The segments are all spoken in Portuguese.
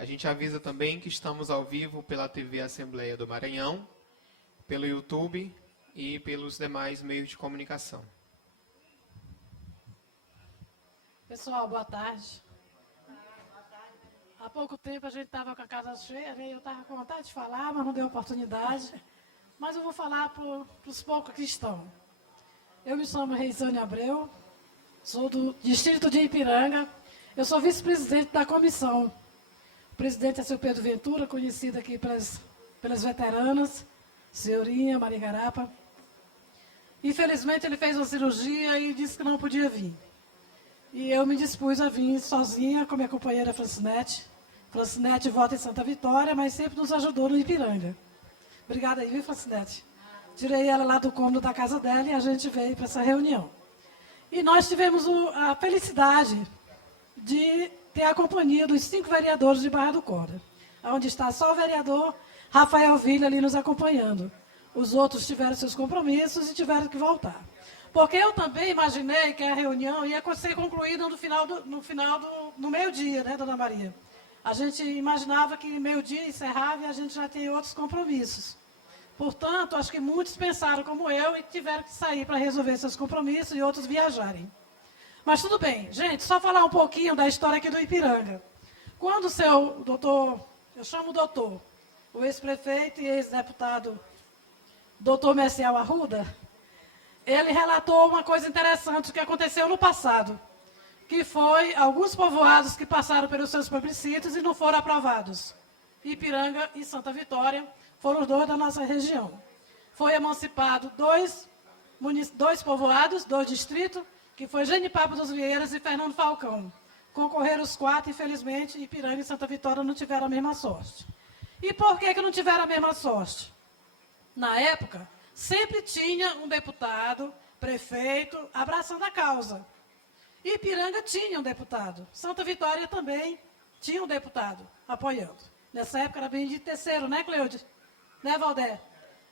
A gente avisa também que estamos ao vivo pela TV Assembleia do Maranhão, pelo YouTube e pelos demais meios de comunicação. Pessoal, boa tarde. Há pouco tempo a gente estava com a casa cheia, eu estava com vontade de falar, mas não deu oportunidade. Mas eu vou falar para os poucos que estão. Eu me chamo Reisane Abreu, sou do distrito de Ipiranga, eu sou vice-presidente da comissão. O presidente é seu Pedro Ventura, conhecido aqui pelas veteranas, senhorinha, Maria Garapa. Infelizmente ele fez uma cirurgia e disse que não podia vir. E eu me dispus a vir sozinha com minha companheira Francinete. Francinete vota em Santa Vitória, mas sempre nos ajudou no Ipiranga. Obrigada aí, viu, Francinete? Tirei ela lá do cômodo da casa dela e a gente veio para essa reunião. E nós tivemos a felicidade de ter a companhia dos 5 vereadores de Barra do Corda, onde está só o vereador Rafael Villa ali nos acompanhando. Os outros tiveram seus compromissos e tiveram que voltar. Porque eu também imaginei que a reunião ia ser concluída no meio-dia, né, dona Maria? A gente imaginava que meio-dia encerrava e a gente já tinha outros compromissos. Portanto, acho que muitos pensaram como eu e tiveram que sair para resolver seus compromissos e outros viajarem. Mas tudo bem. Gente, só falar um pouquinho da história aqui do Ipiranga. Quando o seu doutor, eu chamo doutor, o ex-prefeito e ex-deputado doutor Messiel Arruda, ele relatou uma coisa interessante que aconteceu no passado, que foi alguns povoados que passaram pelos seus plebiscitos e não foram aprovados. Ipiranga e Santa Vitória foram os 2 da nossa região. Foi emancipado 2 povoados, 2 distritos, que foi Genipapo dos Vieiras e Fernando Falcão. Concorreram os 4, infelizmente, Ipiranga e Santa Vitória não tiveram a mesma sorte. E por que não tiveram a mesma sorte? Na época, sempre tinha um deputado, prefeito, abraçando a causa. Ipiranga tinha um deputado. Santa Vitória também tinha um deputado apoiando. Nessa época era Benedito Terceiro, né, Cleude? Né, Valdé?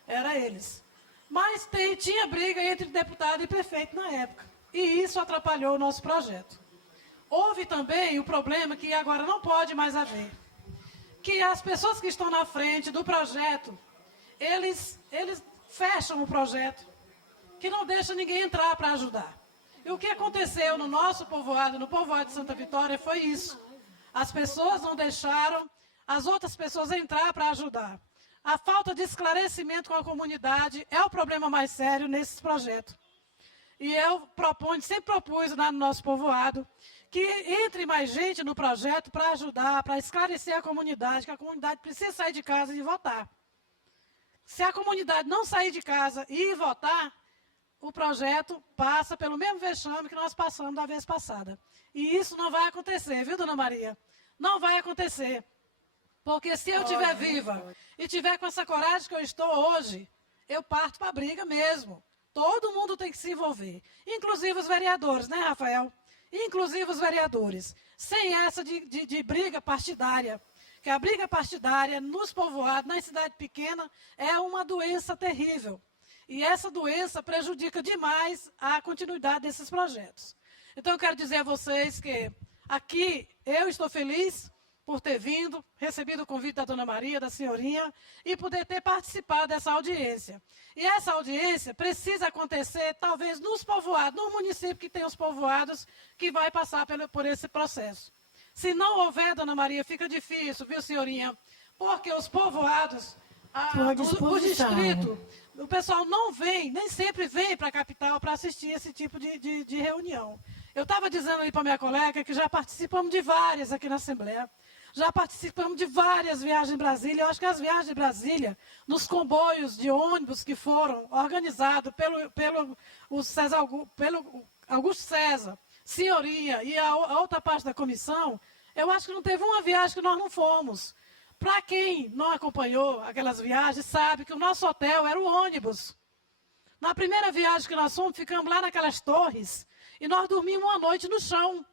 Era eles. Mas tinha briga entre deputado e prefeito na época. E isso atrapalhou o nosso projeto. Houve também o problema que agora não pode mais haver. Que as pessoas que estão na frente do projeto, eles fecham o projeto, que não deixam ninguém entrar para ajudar. E o que aconteceu no nosso povoado, no povoado de Santa Vitória, foi isso. As pessoas não deixaram as outras pessoas entrar para ajudar. A falta de esclarecimento com a comunidade é o problema mais sério nesse projeto. E eu sempre propus lá no nosso povoado que entre mais gente no projeto para ajudar, para esclarecer a comunidade, que a comunidade precisa sair de casa e votar. Se a comunidade não sair de casa e votar, o projeto passa pelo mesmo vexame que nós passamos da vez passada. E isso não vai acontecer, viu, dona Maria? Não vai acontecer. Porque se eu estiver viva e estiver com essa coragem que eu estou hoje, eu parto para a briga mesmo. Todo mundo tem que se envolver. Inclusive os vereadores, né, Rafael? Inclusive os vereadores. Sem essa de briga partidária. Que a briga partidária nos povoados, na cidade pequena, é uma doença terrível. E essa doença prejudica demais a continuidade desses projetos. Então, eu quero dizer a vocês que aqui eu estou feliz por ter vindo, recebido o convite da dona Maria, da senhorinha, e poder ter participado dessa audiência. E essa audiência precisa acontecer, talvez, nos povoados, no município que tem os povoados, que vai passar por esse processo. Se não houver, dona Maria, fica difícil, viu, senhorinha? Porque os povoados, o distrito, o pessoal não vem, nem sempre vem para a capital para assistir esse tipo de reunião. Eu estava dizendo ali para minha colega que já participamos de várias aqui na Assembleia, já participamos de várias viagens em Brasília. Eu acho que as viagens de Brasília, nos comboios de ônibus que foram organizados pelo Augusto César, senhoria e a outra parte da comissão, eu acho que não teve uma viagem que nós não fomos. Para quem não acompanhou aquelas viagens, sabe que o nosso hotel era o ônibus. Na primeira viagem que nós fomos, ficamos lá naquelas torres e nós dormimos uma noite no chão.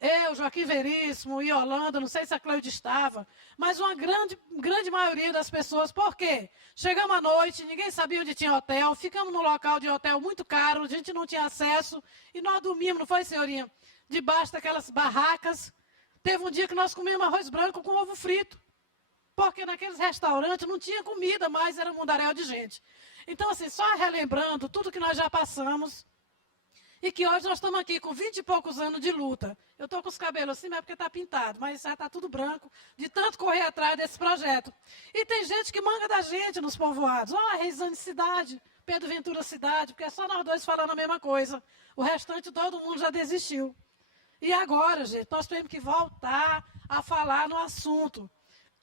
Eu, Joaquim Veríssimo, Yolanda, não sei se a Cleide estava, mas uma grande maioria das pessoas. Por quê? Chegamos à noite, ninguém sabia onde tinha hotel, ficamos num local de hotel muito caro, a gente não tinha acesso, e nós dormimos, não foi, senhorinha? Debaixo daquelas barracas, Teve um dia que nós comemos arroz branco com ovo frito, porque naqueles restaurantes não tinha comida mais, era mundaréu de gente. Então, assim, só relembrando tudo que nós já passamos, e que hoje nós estamos aqui com 20 e poucos anos de luta. Eu estou com os cabelos assim, mas é porque está pintado, mas já está tudo branco, de tanto correr atrás desse projeto. E tem gente que manga da gente nos povoados. Ó, Reisane Cidade, Pedro Ventura Cidade, porque é só nós dois falando a mesma coisa. O restante, todo mundo já desistiu. E agora, gente, nós temos que voltar a falar no assunto.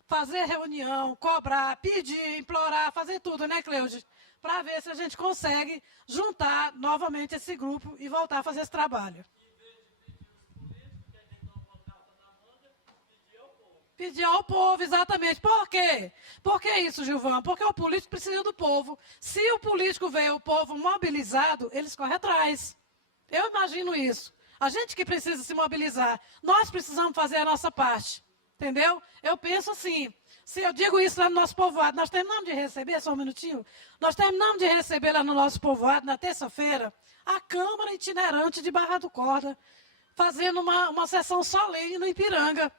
Fazer reunião, cobrar, pedir, implorar, fazer tudo, né, Cleude? Para ver se a gente consegue juntar novamente esse grupo e voltar a fazer esse trabalho. Pedir ao povo, exatamente. Por quê? Por que isso, Gilvão? Porque o político precisa do povo. Se o político vê o povo mobilizado, eles correm atrás. Eu imagino isso. A gente que precisa se mobilizar, nós precisamos fazer a nossa parte. Entendeu? Eu penso assim, se eu digo isso lá no nosso povoado, nós terminamos de receber, só um minutinho, nós terminamos de receber lá no nosso povoado, na terça-feira, a Câmara Itinerante de Barra do Corda, fazendo uma sessão solene no Ipiranga.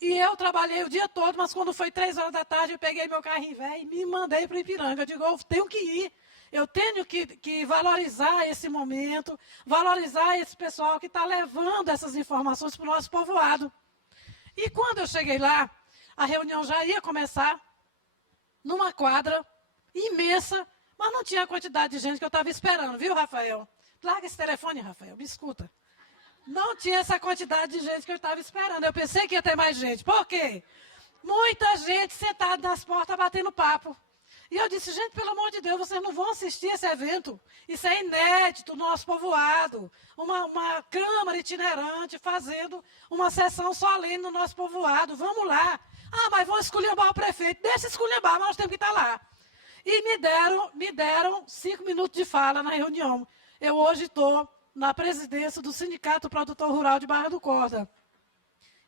E eu trabalhei o dia todo, mas quando foi 3 horas da tarde, eu peguei meu carrinho velho e me mandei para o Ipiranga. Eu digo, eu tenho que ir, eu tenho que valorizar esse momento, valorizar esse pessoal que está levando essas informações para o nosso povoado. E quando eu cheguei lá, a reunião já ia começar numa quadra imensa, mas não tinha a quantidade de gente que eu estava esperando, viu, Rafael? Larga esse telefone, Rafael, me escuta. Não tinha essa quantidade de gente que eu estava esperando. Eu pensei que ia ter mais gente. Por quê? Muita gente sentada nas portas batendo papo. E eu disse, gente, pelo amor de Deus, vocês não vão assistir esse evento. Isso é inédito no nosso povoado. Uma Câmara itinerante fazendo uma sessão solene no nosso povoado. Vamos lá. Ah, mas vão esculhambar o prefeito. Deixa esculhambar, mas nós temos que estar lá. E me deram 5 minutos de fala na reunião. Eu hoje estou na presidência do Sindicato Produtor Rural de Barra do Corda.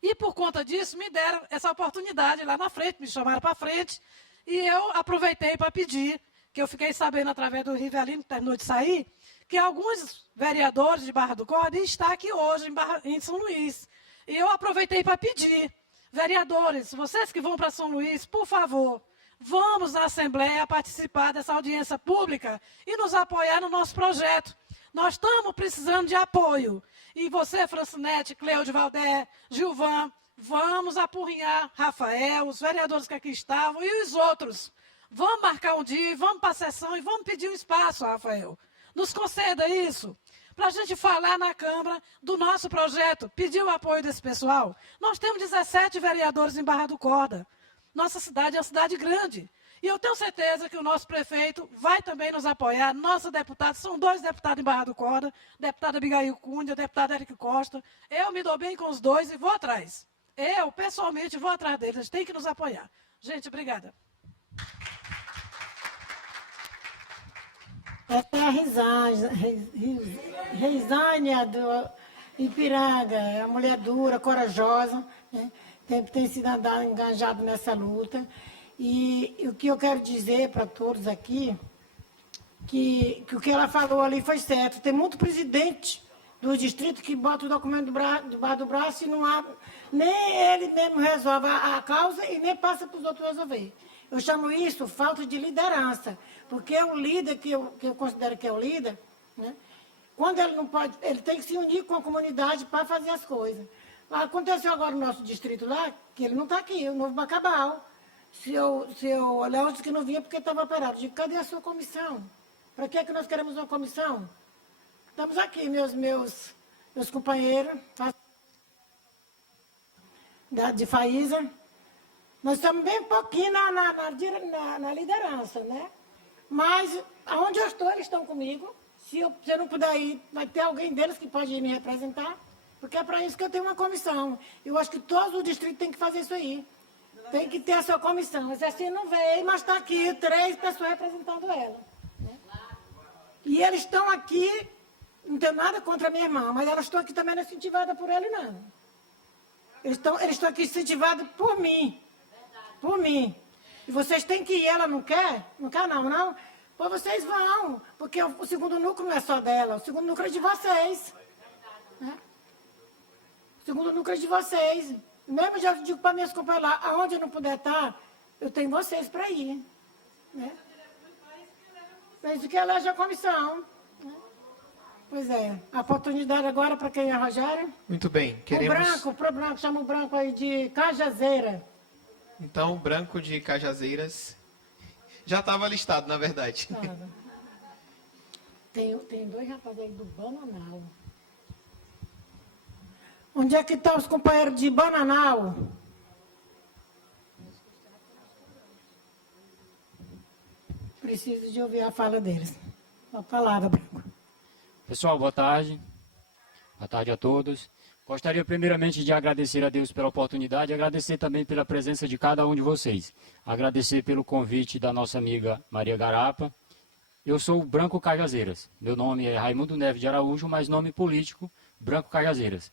E por conta disso, me deram essa oportunidade lá na frente, me chamaram para frente. E eu aproveitei para pedir, que eu fiquei sabendo através do Rivelino, que terminou de sair, que alguns vereadores de Barra do Corda estão aqui hoje em São Luís. E eu aproveitei para pedir, vereadores, vocês que vão para São Luís, por favor, vamos na Assembleia participar dessa audiência pública e nos apoiar no nosso projeto. Nós estamos precisando de apoio. E você, Francinete, Cleude Valdé, Gilvan, vamos apurrinhar Rafael, os vereadores que aqui estavam e os outros. Vamos marcar um dia, vamos para a sessão e vamos pedir um espaço, Rafael. Nos conceda isso, para a gente falar na Câmara do nosso projeto, pedir o apoio desse pessoal. Nós temos 17 vereadores em Barra do Corda. Nossa cidade é uma cidade grande. E eu tenho certeza que o nosso prefeito vai também nos apoiar. Nossos deputados, são 2 deputados em Barra do Corda, deputada Abigail Cunha, deputado Érico Costa. Eu me dou bem com os 2 e vou atrás. Eu, pessoalmente, vou atrás deles. Eles têm que nos apoiar. Gente, obrigada. Essa é a Reisane do Ipiranga, é uma mulher dura, corajosa, né? tem sido engajado nessa luta. E o que eu quero dizer para todos aqui, que o que ela falou ali foi certo. Tem muito presidente do distrito que bota o documento debaixo do braço e não abre, nem ele mesmo resolve a causa e nem passa para os outros resolver. Eu chamo isso falta de liderança, porque o líder, que eu considero que é o líder, né, quando ele não pode, ele tem que se unir com a comunidade para fazer as coisas. Aconteceu agora no nosso distrito lá, que ele não está aqui, o Novo Bacabal. Se eu olhar, eu disse que não vinha porque estava parado. Eu digo, cadê a sua comissão? Para que nós queremos uma comissão? Estamos aqui, meus companheiros de Faísa. Nós estamos bem pouquinho na liderança, né? Mas, aonde eu estou, eles estão comigo. Se eu não puder ir, vai ter alguém deles que pode ir me representar, porque é para isso que eu tenho uma comissão. Eu acho que todo o distrito tem que fazer isso aí. Tem que ter a sua comissão. Mas assim não veio, mas está aqui 3 pessoas representando ela. Né? E eles estão aqui, não tenho nada contra a minha irmã, mas elas estão aqui também não incentivadas por ele, não. Eles estão aqui incentivados por mim. Por mim. E vocês têm que ir, ela não quer? Não quer não? Pois vocês vão, porque o segundo núcleo não é só dela, o segundo núcleo é de vocês. Né? segundo eu não acredito de vocês. Mesmo já digo para minhas companheiras lá, aonde eu não puder estar, eu tenho vocês para ir. Né? É isso que elege a comissão. Né? Pois é. A oportunidade agora para quem é, Rogério? Muito bem. Queremos... O branco, chama o branco aí de Cajazeira. Então, o branco de Cajazeiras já estava listado, na verdade. Tem dois rapazes aí do Bananal. Onde é que estão os companheiros de Bananal? Preciso de ouvir a fala deles. Uma palavra, Branco. Pessoal, boa tarde. Boa tarde a todos. Gostaria primeiramente de agradecer a Deus pela oportunidade e agradecer também pela presença de cada um de vocês. Agradecer pelo convite da nossa amiga Maria Garapa. Eu sou o Branco Cajazeiras. Meu nome é Raimundo Neves de Araújo, mas nome político Branco Cajazeiras.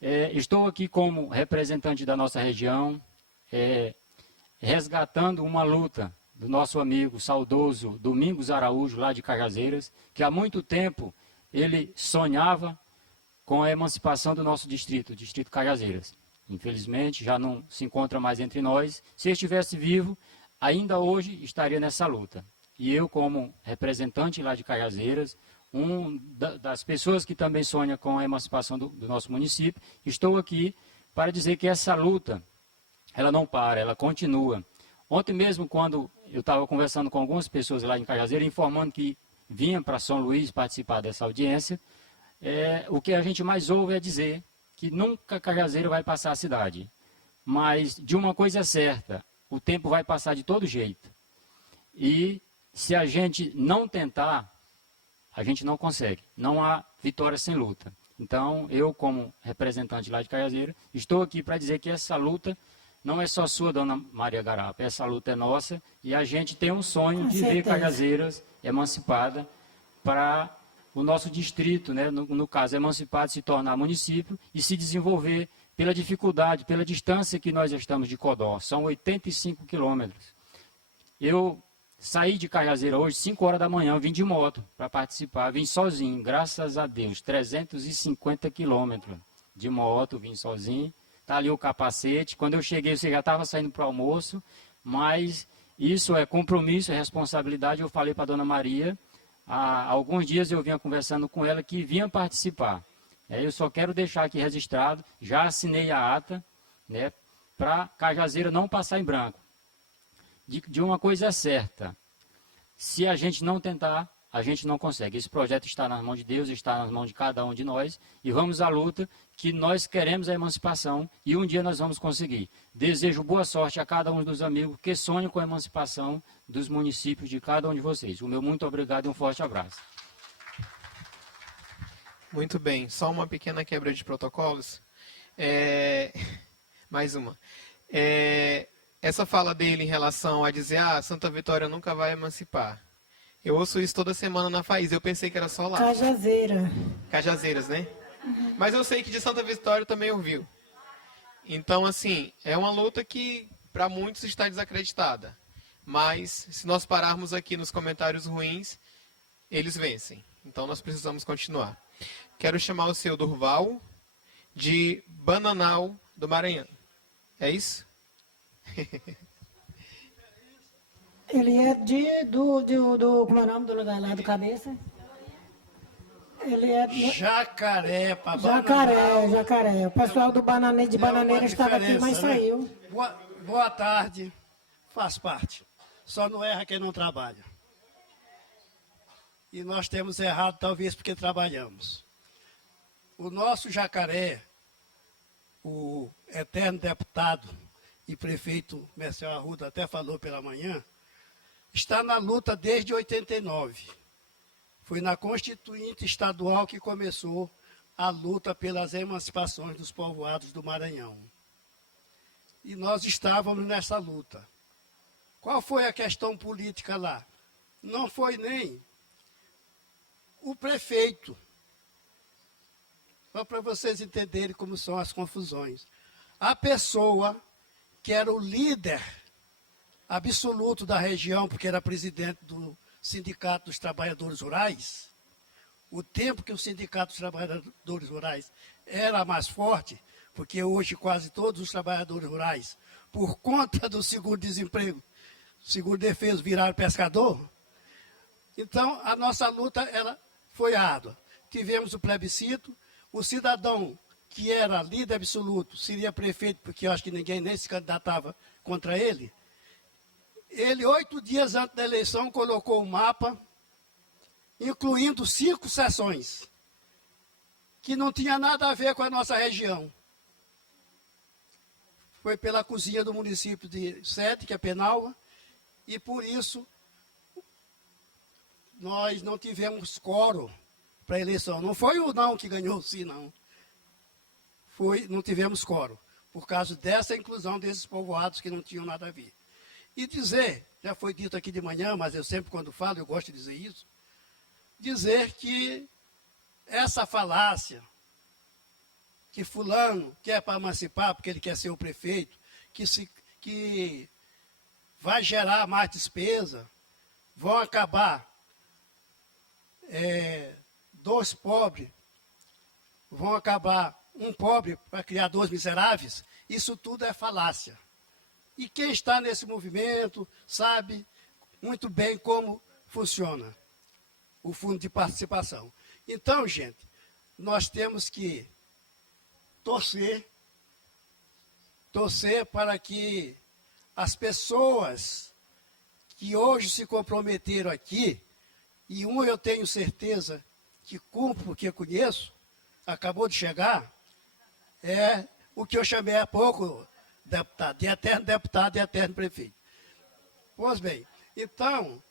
Estou aqui como representante da nossa região, resgatando uma luta do nosso amigo saudoso Domingos Araújo, lá de Cajazeiras, que há muito tempo ele sonhava com a emancipação do nosso distrito, o distrito Cajazeiras. Infelizmente, já não se encontra mais entre nós. Se estivesse vivo, ainda hoje estaria nessa luta. E eu, como representante lá de Cajazeiras, das pessoas que também sonha com a emancipação do nosso município, estou aqui para dizer que essa luta, ela não para, ela continua. Ontem mesmo, quando eu estava conversando com algumas pessoas lá em Cajazeiras, informando que vinham para São Luís participar dessa audiência, o que a gente mais ouve é dizer que nunca Cajazeira vai passar a cidade. Mas de uma coisa é certa, o tempo vai passar de todo jeito. E se a gente não tentar, a gente não consegue. Não há vitória sem luta. Então, eu, como representante lá de Cajazeira, estou aqui para dizer que essa luta não é só sua, dona Maria Garapa. Essa luta é nossa e a gente tem um sonho de ver Cajazeiras emancipada para o nosso distrito, né? No caso, emancipado, se tornar município e se desenvolver pela dificuldade, pela distância que nós estamos de Codó. São 85 quilômetros. Eu saí de Cajazeira hoje, 5 horas da manhã, vim de moto para participar, vim sozinho, graças a Deus, 350 quilômetros de moto, vim sozinho, está ali o capacete, quando eu cheguei você já estava saindo para o almoço, mas isso é compromisso, é responsabilidade, eu falei para a dona Maria, há alguns dias eu vinha conversando com ela que vinha participar, eu só quero deixar aqui registrado, já assinei a ata, né, para Cajazeira não passar em branco. De uma coisa é certa, se a gente não tentar, a gente não consegue. Esse projeto está nas mãos de Deus, está nas mãos de cada um de nós, e vamos à luta, que nós queremos a emancipação, e um dia nós vamos conseguir. Desejo boa sorte a cada um dos amigos que sonham com a emancipação dos municípios de cada um de vocês. O meu muito obrigado e um forte abraço. Muito bem, só uma pequena quebra de protocolos. Mais uma. Essa fala dele em relação a dizer, Santa Vitória nunca vai emancipar. Eu ouço isso toda semana na Faísca. Eu pensei que era só lá. Cajazeira. Cajazeiras, né? Uhum. Mas eu sei que de Santa Vitória também ouviu. Então, assim, é uma luta que para muitos está desacreditada. Mas, se nós pararmos aqui nos comentários ruins, eles vencem. Então, nós precisamos continuar. Quero chamar o seu Durval, de Bananal, do Maranhão. É isso? Ele é como é o nome do lugar lá, do Cabeça? Ele é... Jacaré. Jacaré. O pessoal do de Bananeira estava aqui, mas saiu. Boa tarde. Faz parte. Só não erra quem não trabalha. E nós temos errado, talvez, porque trabalhamos. O nosso Jacaré, o eterno deputado e prefeito Marcelo Arruda até falou pela manhã, está na luta desde 89. Foi na Constituinte Estadual que começou a luta pelas emancipações dos povoados do Maranhão. E nós estávamos nessa luta. Qual foi a questão política lá? Não foi nem o prefeito. Só para vocês entenderem como são as confusões. A pessoa que era o líder absoluto da região, porque era presidente do Sindicato dos Trabalhadores Rurais, o tempo que o Sindicato dos Trabalhadores Rurais era mais forte, porque hoje quase todos os trabalhadores rurais, por conta do seguro-desemprego, seguro-defeso, viraram pescador. Então, a nossa luta ela foi árdua. Tivemos o plebiscito, o cidadão que era líder absoluto, seria prefeito, porque eu acho que ninguém nem se candidatava contra ele. Ele, 8 dias antes da eleição, colocou um mapa, incluindo 5 seções, que não tinha nada a ver com a nossa região. Foi pela cozinha do município de Sete, que é Penalva, e por isso nós não tivemos quórum para a eleição. Não foi o não que ganhou o sim, não. Não tivemos quórum, por causa dessa inclusão desses povoados que não tinham nada a ver. E dizer, já foi dito aqui de manhã, mas eu sempre quando falo, eu gosto de dizer isso, dizer que essa falácia, que fulano quer para emancipar porque ele quer ser o prefeito, que vai gerar mais despesa, vão acabar 2 pobres, vão acabar um pobre para criar 2 miseráveis, isso tudo é falácia. E quem está nesse movimento sabe muito bem como funciona o fundo de participação. Então, gente, nós temos que torcer para que as pessoas que hoje se comprometeram aqui, e eu tenho certeza que cumpro, porque conheço, acabou de chegar, é o que eu chamei há pouco, deputado, de eterno prefeito. Pois bem, então,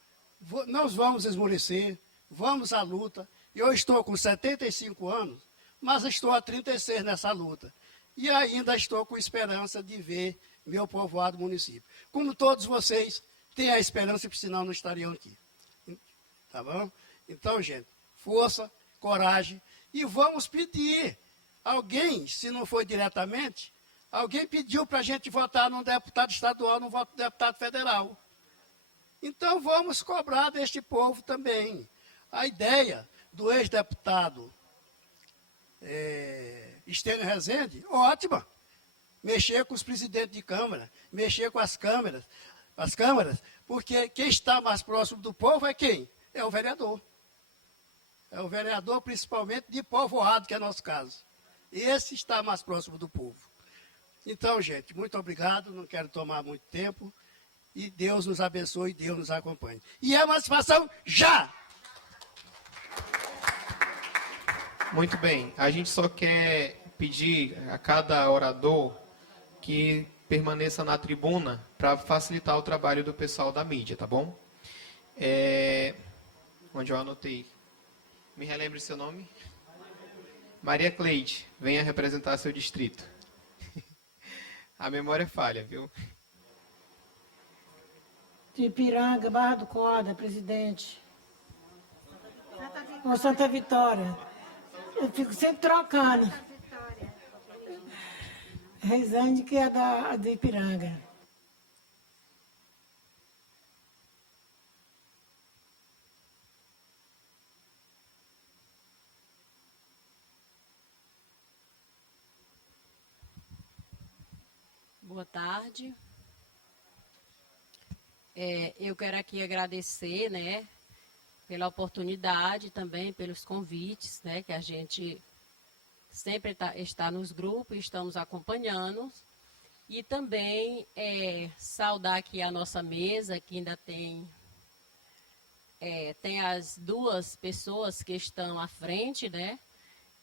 nós vamos esmorecer, vamos à luta. Eu estou com 75 anos, mas estou há 36 nessa luta. E ainda estou com esperança de ver meu povoado município. Como todos vocês têm a esperança, porque senão não estariam aqui. Tá bom? Então, gente, força, coragem. E vamos pedir. Alguém, se não foi diretamente, alguém pediu para a gente votar num deputado estadual, num voto deputado federal. Então, vamos cobrar deste povo também. A ideia do ex-deputado Estênio Rezende, ótima. Mexer com os presidentes de Câmara, mexer com as câmaras, porque quem está mais próximo do povo é quem? É o vereador. É o vereador, principalmente, de povoado, que é nosso caso. Esse está mais próximo do povo. Então, gente, muito obrigado, não quero tomar muito tempo. E Deus nos abençoe, Deus nos acompanhe. E a emancipação já! Muito bem. A gente só quer pedir a cada orador que permaneça na tribuna para facilitar o trabalho do pessoal da mídia, tá bom? Onde eu anotei. Me relembre seu nome? Maria Cleide, venha representar seu distrito. A memória falha, viu? De Ipiranga, Barra do Corda, presidente. Ou Santa Vitória. Eu fico sempre trocando. Rezende, que é de Ipiranga. Boa tarde. Eu quero aqui agradecer, né, pela oportunidade, também pelos convites, né, que a gente sempre está nos grupos, estamos acompanhando. E também saudar aqui a nossa mesa, que ainda tem as 2 pessoas que estão à frente, né?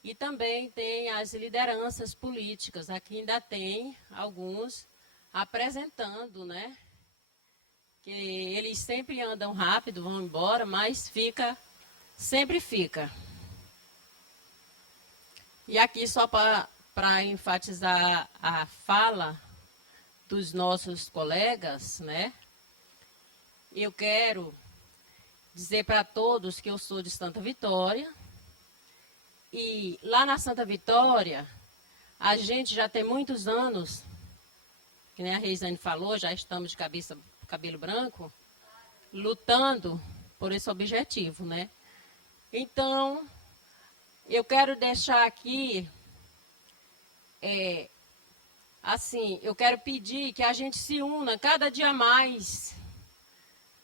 E também tem as lideranças políticas. Aqui ainda tem alguns apresentando, né? Que eles sempre andam rápido, vão embora, mas sempre fica. E aqui só para enfatizar a fala dos nossos colegas, né? Eu quero dizer para todos que eu sou de Santa Vitória. E lá na Santa Vitória, a gente já tem muitos anos, que nem a Reisane falou, já estamos de cabelo branco, lutando por esse objetivo, né? Então, eu quero deixar aqui assim, eu quero pedir que a gente se una cada dia mais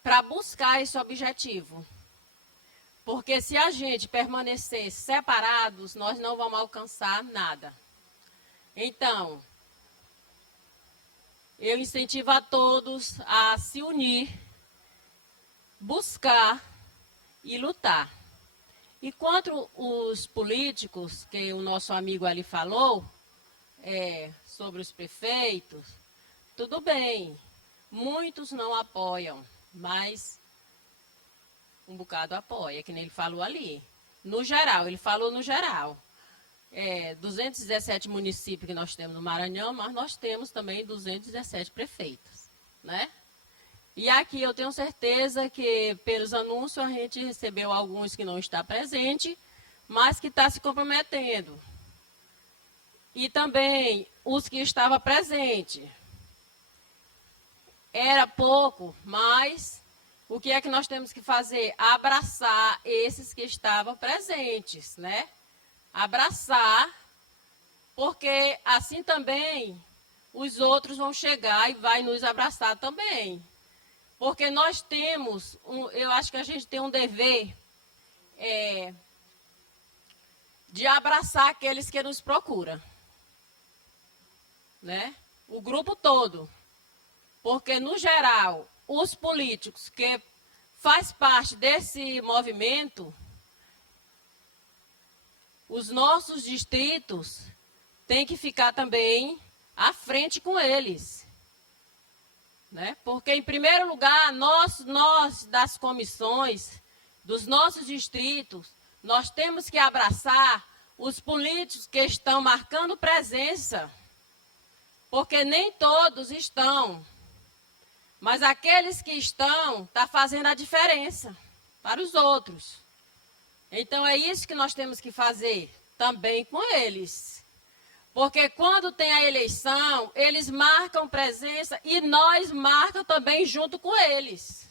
para buscar esse objetivo. Porque se a gente permanecer separados, nós não vamos alcançar nada. Então, eu incentivo a todos a se unir, buscar e lutar. E quanto os políticos, que o nosso amigo ali falou, sobre os prefeitos, tudo bem, muitos não apoiam, mas um bocado apoia, que nem ele falou ali. No geral, ele falou no geral. 217 municípios que nós temos no Maranhão, mas nós temos também 217 prefeitos, né? E aqui eu tenho certeza que, pelos anúncios, a gente recebeu alguns que não está presente, mas que está se comprometendo. E também os que estavam presentes. Era pouco, mas o que é que nós temos que fazer? Abraçar esses que estavam presentes, né? Abraçar, porque assim também os outros vão chegar e vai nos abraçar também. Porque nós temos, eu acho que a gente tem um dever de abraçar aqueles que nos procuram, né? O grupo todo. Porque, no geral, os políticos que faz parte desse movimento, os nossos distritos têm que ficar também à frente com eles. Né? Porque, em primeiro lugar, nós das comissões, dos nossos distritos, nós temos que abraçar os políticos que estão marcando presença, porque nem todos estão, mas aqueles que estão fazendo a diferença para os outros. Então, é isso que nós temos que fazer também com eles. Porque quando tem a eleição, eles marcam presença e nós marcamos também junto com eles.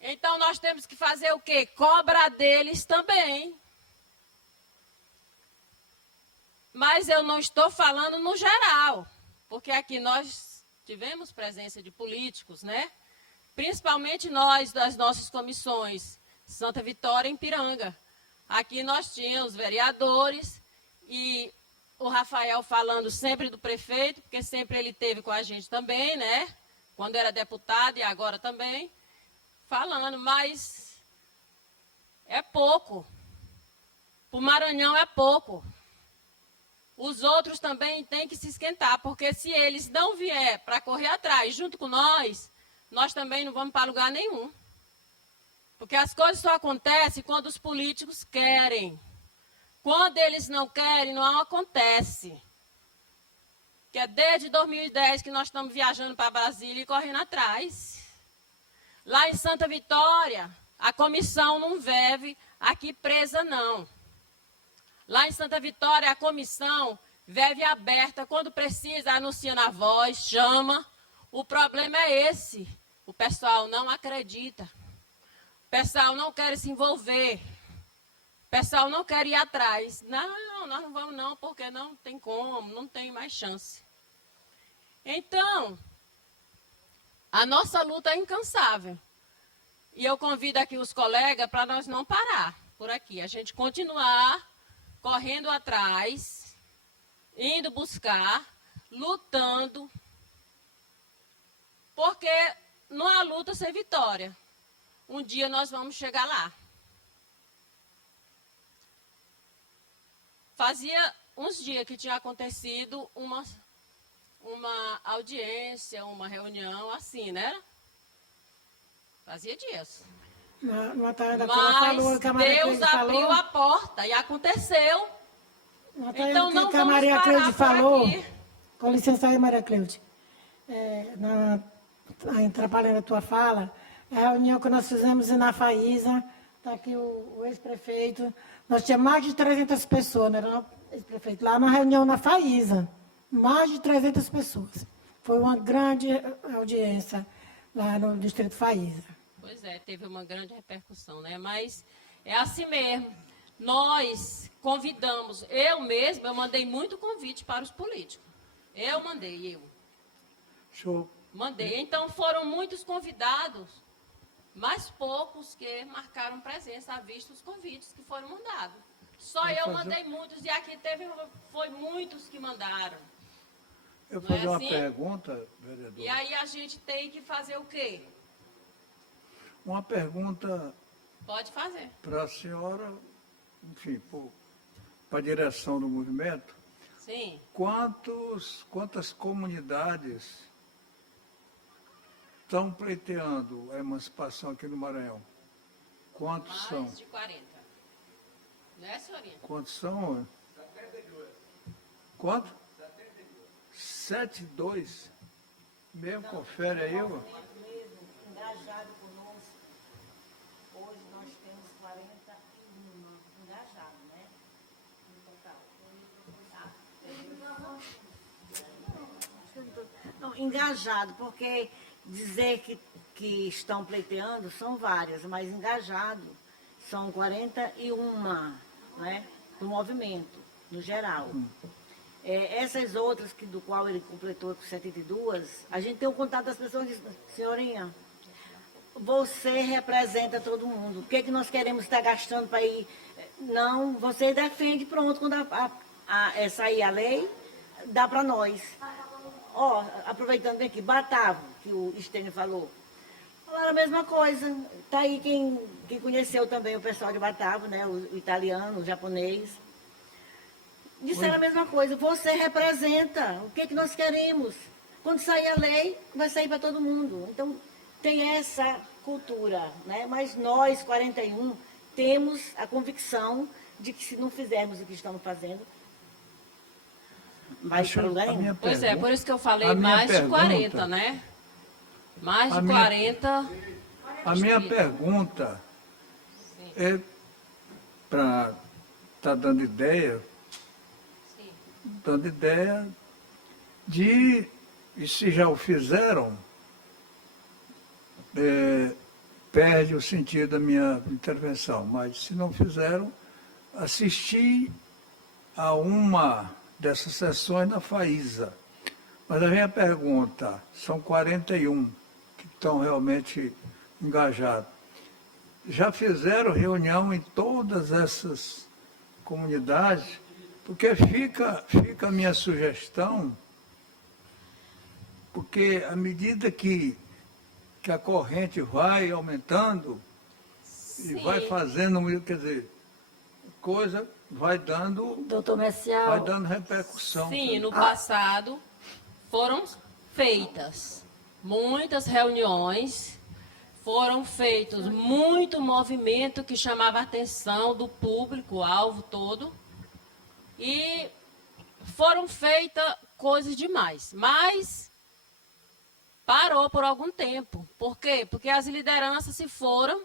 Então, nós temos que fazer o quê? Cobrar deles também. Mas eu não estou falando no geral, porque aqui nós tivemos presença de políticos, né? Principalmente nós, das nossas comissões, Santa Vitória e Ipiranga. Aqui nós tínhamos vereadores e o Rafael falando sempre do prefeito, porque sempre ele esteve com a gente também, né? Quando era deputado e agora também, falando, mas é pouco. Para o Maranhão é pouco. Os outros também têm que se esquentar, porque se eles não vier para correr atrás junto com nós também não vamos para lugar nenhum. Porque as coisas só acontecem quando os políticos querem. Quando eles não querem, não acontece. Que é desde 2010 que nós estamos viajando para Brasília e correndo atrás. Lá em Santa Vitória, a comissão não vive aqui presa, não. Lá em Santa Vitória, a comissão vive aberta. Quando precisa, anuncia na voz, chama. O problema é esse. O pessoal não acredita. O pessoal não quer se envolver. O pessoal não quer ir atrás. Não, nós não vamos não, porque não tem como, não tem mais chance. Então, a nossa luta é incansável. E eu convido aqui os colegas para nós não parar por aqui. A gente continuar correndo atrás, indo buscar, lutando, porque não há luta sem vitória. Um dia nós vamos chegar lá. Fazia uns dias que tinha acontecido uma audiência, uma reunião assim, né? Fazia dias. Numa tarde da Mas Deus abriu a porta e aconteceu. Então não que a vamos Maria parar Cleude por falou, aqui. com licença aí, Maria Cleude, atrapalhando a tua fala, a reunião que nós fizemos na Faísa, está aqui o ex-prefeito, nós tínhamos mais de 300 pessoas, não era ex-prefeito, lá na reunião na Faísa, mais de 300 pessoas. Foi uma grande audiência lá no Distrito Faísa. Pois é, teve uma grande repercussão, né? Mas é assim mesmo. Nós convidamos, eu mandei muito convite para os políticos. Eu mandei, eu. Show. Mandei. Então foram muitos convidados, mas poucos que marcaram presença à vista os convites que foram mandados. Só eu mandei muitos e aqui foi muitos que mandaram. Eu vou Não é fazer uma assim? pergunta, vereador. E aí a gente tem que fazer o quê? Uma pergunta Pode fazer. para a senhora, enfim, para a direção do movimento. Sim. Quantas comunidades estão pleiteando a emancipação aqui no Maranhão? Quantos Mais são? de 40. Né, senhorinha? Quantos são? 72. Quanto? 72. Mesmo, confere aí, ó. Engajado conosco. Hoje nós temos 41 engajados, né? No total. Não, engajado, porque dizer que estão pleiteando são várias, mas engajado são 41, né? Do movimento, no geral. Essas outras do qual ele completou com 72, a gente tem o contato das pessoas e diz, senhorinha, você representa todo mundo. O que, que nós queremos estar gastando para ir? Não, você defende, pronto, quando sair a lei, dá para nós. Ó, aproveitando bem aqui, Batavo, que o Estênio falou. Falaram a mesma coisa. Está aí quem conheceu também o pessoal de Batavo, né? O italiano, o japonês. Disseram a mesma coisa. Você representa o que nós queremos. Quando sair a lei, vai sair para todo mundo. Então, tem essa cultura, né? Mas nós, 41, temos a convicção de que se não fizermos o que estamos fazendo, vai para lugar nenhum. Pois é, por isso que eu falei a minha mais de pergunta- 40, né? Mais a de minha- 40. A minha pergunta é para estar dando ideia de, e se já o fizeram, perde o sentido da minha intervenção, mas se não fizeram, assistir a uma dessas sessões na Faísa. Mas a minha pergunta, são 41 que estão realmente engajados. Já fizeram reunião em todas essas comunidades? Porque fica a minha sugestão, porque à medida que a corrente vai aumentando e vai fazendo, quer dizer, coisa vai dando Doutor Messial, repercussão. Sim, no passado foram feitas muitas reuniões, foram feitos muito movimento que chamava a atenção do público, alvo todo, e foram feitas coisas demais, mas parou por algum tempo. Por quê? Porque as lideranças se foram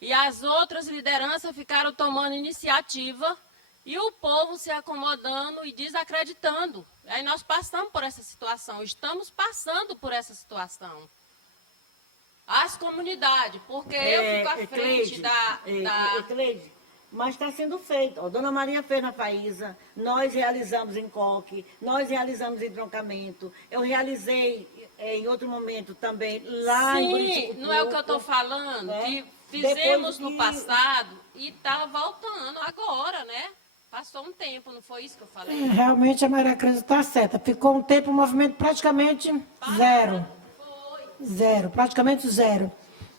e as outras lideranças ficaram tomando iniciativa e o povo se acomodando e desacreditando. Aí nós passamos por essa situação, estamos passando por essa situação. As comunidades, porque eu fico à frente Cleide, mas está sendo feito. Ó, Dona Maria fez na Faísa, nós realizamos em Coque, nós realizamos em Troncamento, eu realizei em outro momento também lá em Buriticupu. Sim, não é o que eu estou falando, né? que fizemos Depois no passado e está voltando agora, né? Passou um tempo, não foi isso que eu falei? Realmente a Maria Cruz está certa. Ficou um tempo o movimento praticamente zero. Zero, praticamente zero.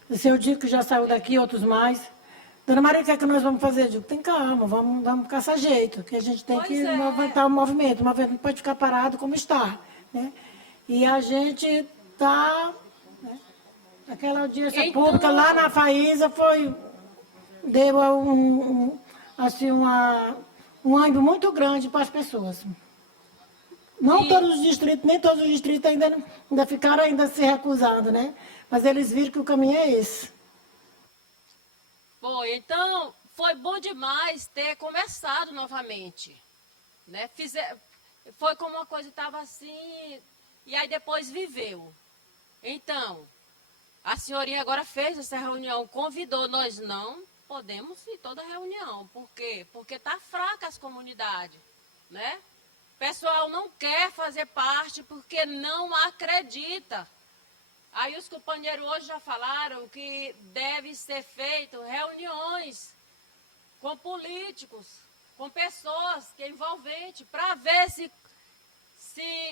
O seu Dico já saiu daqui, outros mais. Dona Maria, o que é que nós vamos fazer? Eu digo, tem calma, vamos caçar jeito, que a gente tem que levantar o movimento não pode ficar parado como está. Né? E a gente está... Né? Aquela audiência pública lá na Faísa deu assim, um ânimo muito grande para as pessoas. Não todos os distritos, nem todos os distritos ainda ficaram se recusando, né? Mas eles viram que o caminho é esse. Foi, então, foi bom demais ter conversado novamente. Né? Foi como uma coisa estava assim, e aí depois viveu. Então, a senhorinha agora fez essa reunião, convidou, nós não podemos ir toda reunião. Por quê? Porque está fraca as comunidades, né? pessoal não quer fazer parte porque não acredita. Aí os companheiros hoje já falaram que deve ser feito reuniões com políticos, com pessoas que é envolvente, para ver se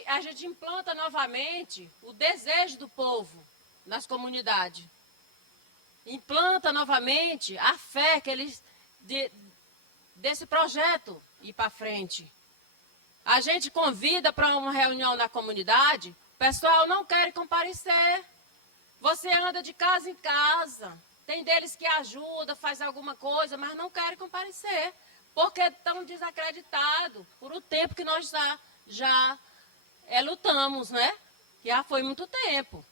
a gente implanta novamente o desejo do povo nas comunidades. Implanta novamente a fé que eles desse projeto ir para frente. A gente convida para uma reunião na comunidade, o pessoal não quer comparecer. Você anda de casa em casa, tem deles que ajuda, faz alguma coisa, mas não querem comparecer, porque estão desacreditados por o tempo que nós já lutamos, né? Já foi muito tempo.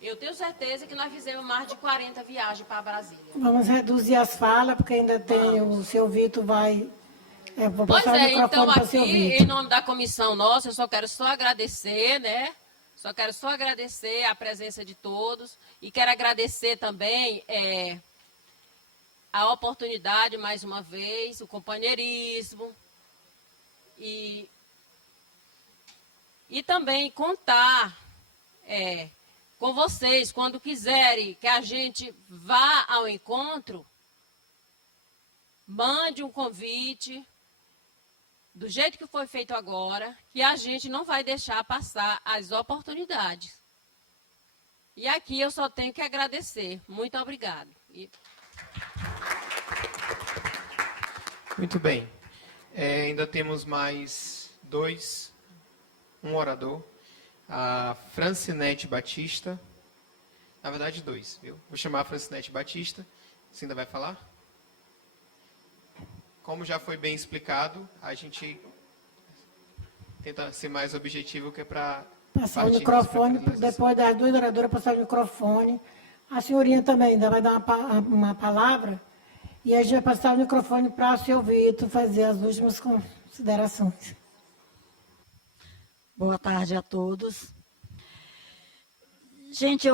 Eu tenho certeza que nós fizemos mais de 40 viagens para Brasília. Vamos reduzir as falas, porque ainda tem o seu Vitor vai... vou Pois passar o é, microfone então para o aqui, seu em Vitor. nome da comissão nossa, eu só quero agradecer, né? Só agradecer a presença de todos e quero agradecer também a oportunidade, mais uma vez, o companheirismo e também contar com vocês, quando quiserem que a gente vá ao encontro, mande um convite, do jeito que foi feito agora, que a gente não vai deixar passar as oportunidades. E aqui eu só tenho que agradecer. Muito obrigado. Muito bem. Ainda temos mais um orador. A Francinete Batista. Na verdade, 2, viu? Vou chamar a Francinete Batista. Você ainda vai falar? Como já foi bem explicado, a gente tenta ser mais objetivo que é para... Passar o microfone, depois das 2 oradoras, passar o microfone. A senhorinha também ainda vai dar uma palavra. E a gente vai passar o microfone para o seu Vitor fazer as últimas considerações. Boa tarde a todos. Gente,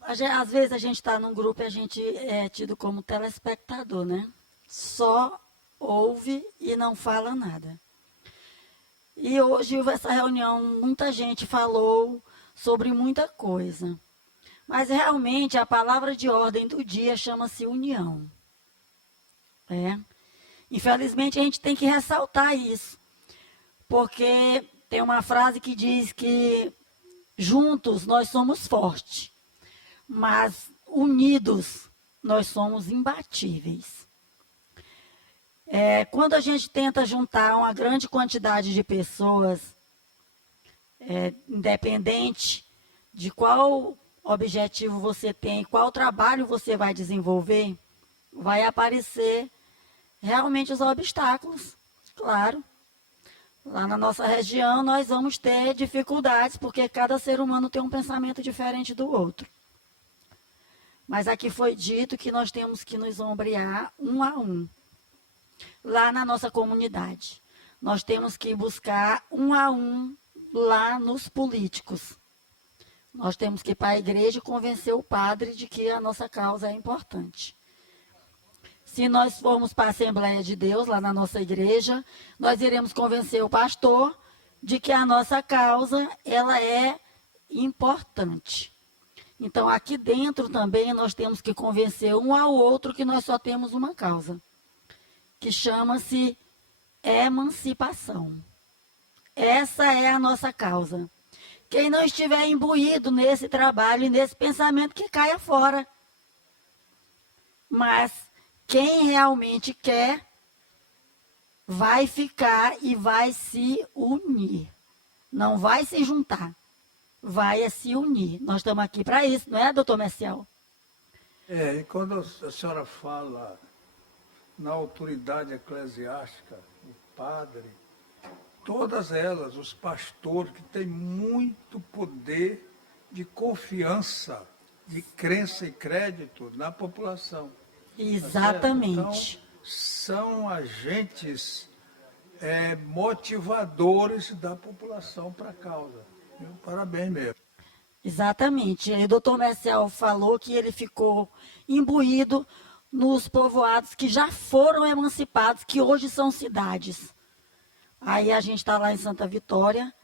às vezes a gente está num grupo e a gente é tido como telespectador, né? Só ouve e não fala nada. E hoje, essa reunião, muita gente falou sobre muita coisa. Mas realmente a palavra de ordem do dia chama-se união. Infelizmente a gente tem que ressaltar isso. Porque tem uma frase que diz que juntos nós somos fortes, mas unidos nós somos imbatíveis. Quando a gente tenta juntar uma grande quantidade de pessoas, independente de qual objetivo você tem, qual trabalho você vai desenvolver, vai aparecer realmente os obstáculos, claro. Lá na nossa região nós vamos ter dificuldades, porque cada ser humano tem um pensamento diferente do outro. Mas aqui foi dito que nós temos que nos ombrear um a um. Lá na nossa comunidade, nós temos que buscar um a um lá nos políticos. Nós temos que ir para a igreja e convencer o padre de que a nossa causa é importante. Se nós formos para a Assembleia de Deus, lá na nossa igreja, nós iremos convencer o pastor de que a nossa causa ela é importante. Então, aqui dentro também nós temos que convencer um ao outro que nós só temos uma causa, que chama-se emancipação. Essa é a nossa causa. Quem não estiver imbuído nesse trabalho e nesse pensamento, que caia fora. Mas quem realmente quer, vai ficar e vai se unir. Não vai se juntar, vai se unir. Nós estamos aqui para isso, não é, doutor Messiel? E quando a senhora fala na autoridade eclesiástica, o padre, todas elas, os pastores, que têm muito poder de confiança, de crença e crédito na população. Exatamente. Então, são agentes motivadores da população para a causa. Parabéns mesmo. Exatamente. E o doutor Messiel falou que ele ficou imbuído nos povoados que já foram emancipados, que hoje são cidades. Aí a gente está lá em Santa Vitória,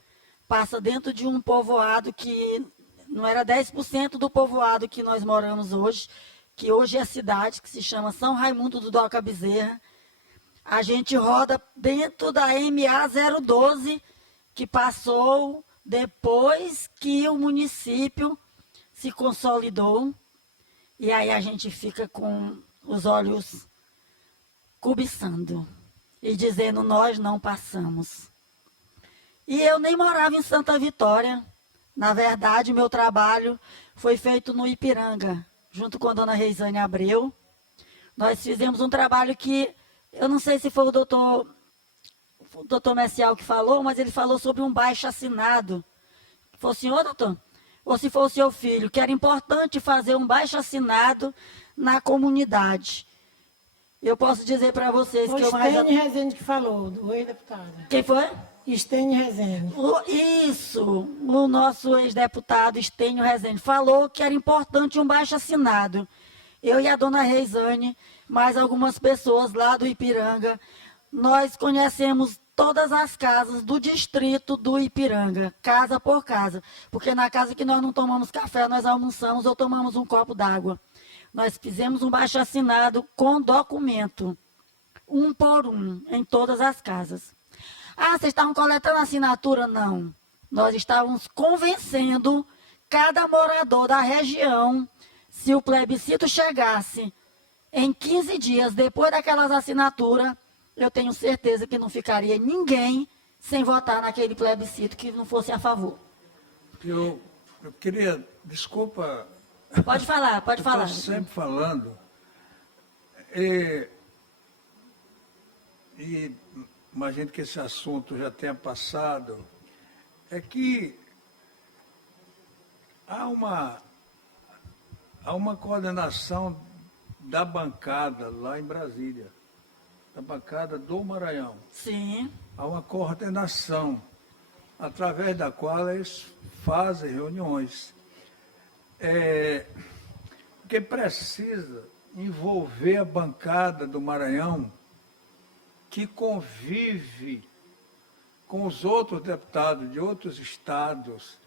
passa dentro de um povoado que não era 10% do povoado que nós moramos hoje, que hoje é cidade, que se chama São Raimundo do Doca Bezerra. A gente roda dentro da MA 012, que passou depois que o município se consolidou. E aí a gente fica com os olhos cobiçando e dizendo, nós não passamos. E eu nem morava em Santa Vitória. Na verdade, meu trabalho foi feito no Ipiranga, junto com a dona Reisane Abreu. Nós fizemos um trabalho que, eu não sei se foi o doutor Messial que falou, mas ele falou sobre um baixo-assinado. Foi o senhor, doutor? Ou se foi o seu filho, que era importante fazer um baixo-assinado na comunidade. Eu posso dizer para vocês Foi que eu mais... Estênio Rezende que falou, do ex-deputado. Quem foi? Estênio Rezende. O nosso ex-deputado Estênio Rezende falou que era importante um baixo-assinado. Eu e a dona Reisane, mais algumas pessoas lá do Ipiranga, nós conhecemos todas as casas do distrito do Ipiranga, casa por casa. Porque na casa que nós não tomamos café, nós almoçamos ou tomamos um copo d'água. Nós fizemos um baixo-assinado com documento, um por um, em todas as casas. Ah, vocês estavam coletando assinatura? Não. Nós estávamos convencendo cada morador da região, se o plebiscito chegasse em 15 dias depois daquelas assinaturas, eu tenho certeza que não ficaria ninguém sem votar naquele plebiscito que não fosse a favor. Eu queria, desculpa... Pode falar, pode falar. Estou sempre falando, e imagino que esse assunto já tenha passado, é que há uma coordenação da bancada lá em Brasília, da bancada do Maranhão. Sim. Há uma coordenação através da qual eles fazem reuniões. Porque precisa envolver a bancada do Maranhão, que convive com os outros deputados de outros estados,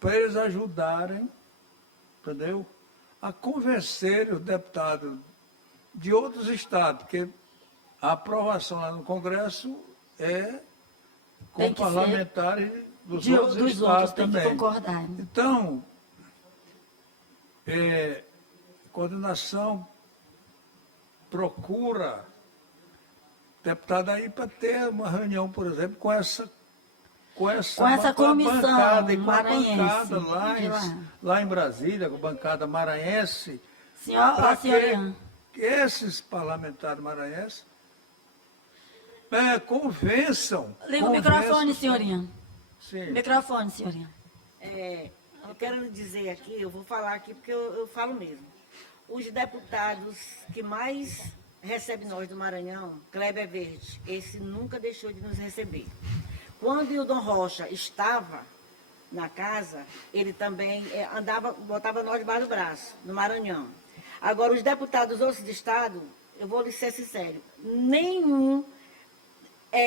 para eles ajudarem, entendeu? A convencer os deputados de outros estados, porque a aprovação lá no Congresso é com parlamentares dos outros estados também. Tem que concordar. Então, coordenação procura deputado aí para ter uma reunião, por exemplo, com essa comissão bancada, e com maranhense, a bancada lá em Brasília, com a bancada maranhense, para que esses parlamentares maranhenses convençam. Liga o microfone, senhorinha. Sim. Microfone, senhorinha. Eu quero dizer aqui, eu vou falar aqui porque eu falo mesmo. Os deputados que mais recebem nós do Maranhão, Kleber Verde, esse nunca deixou de nos receber. Quando o Dom Rocha estava na casa, ele também botava nós debaixo do braço, no Maranhão. Agora, os deputados dos outros estados, eu vou lhe ser sincero, nenhum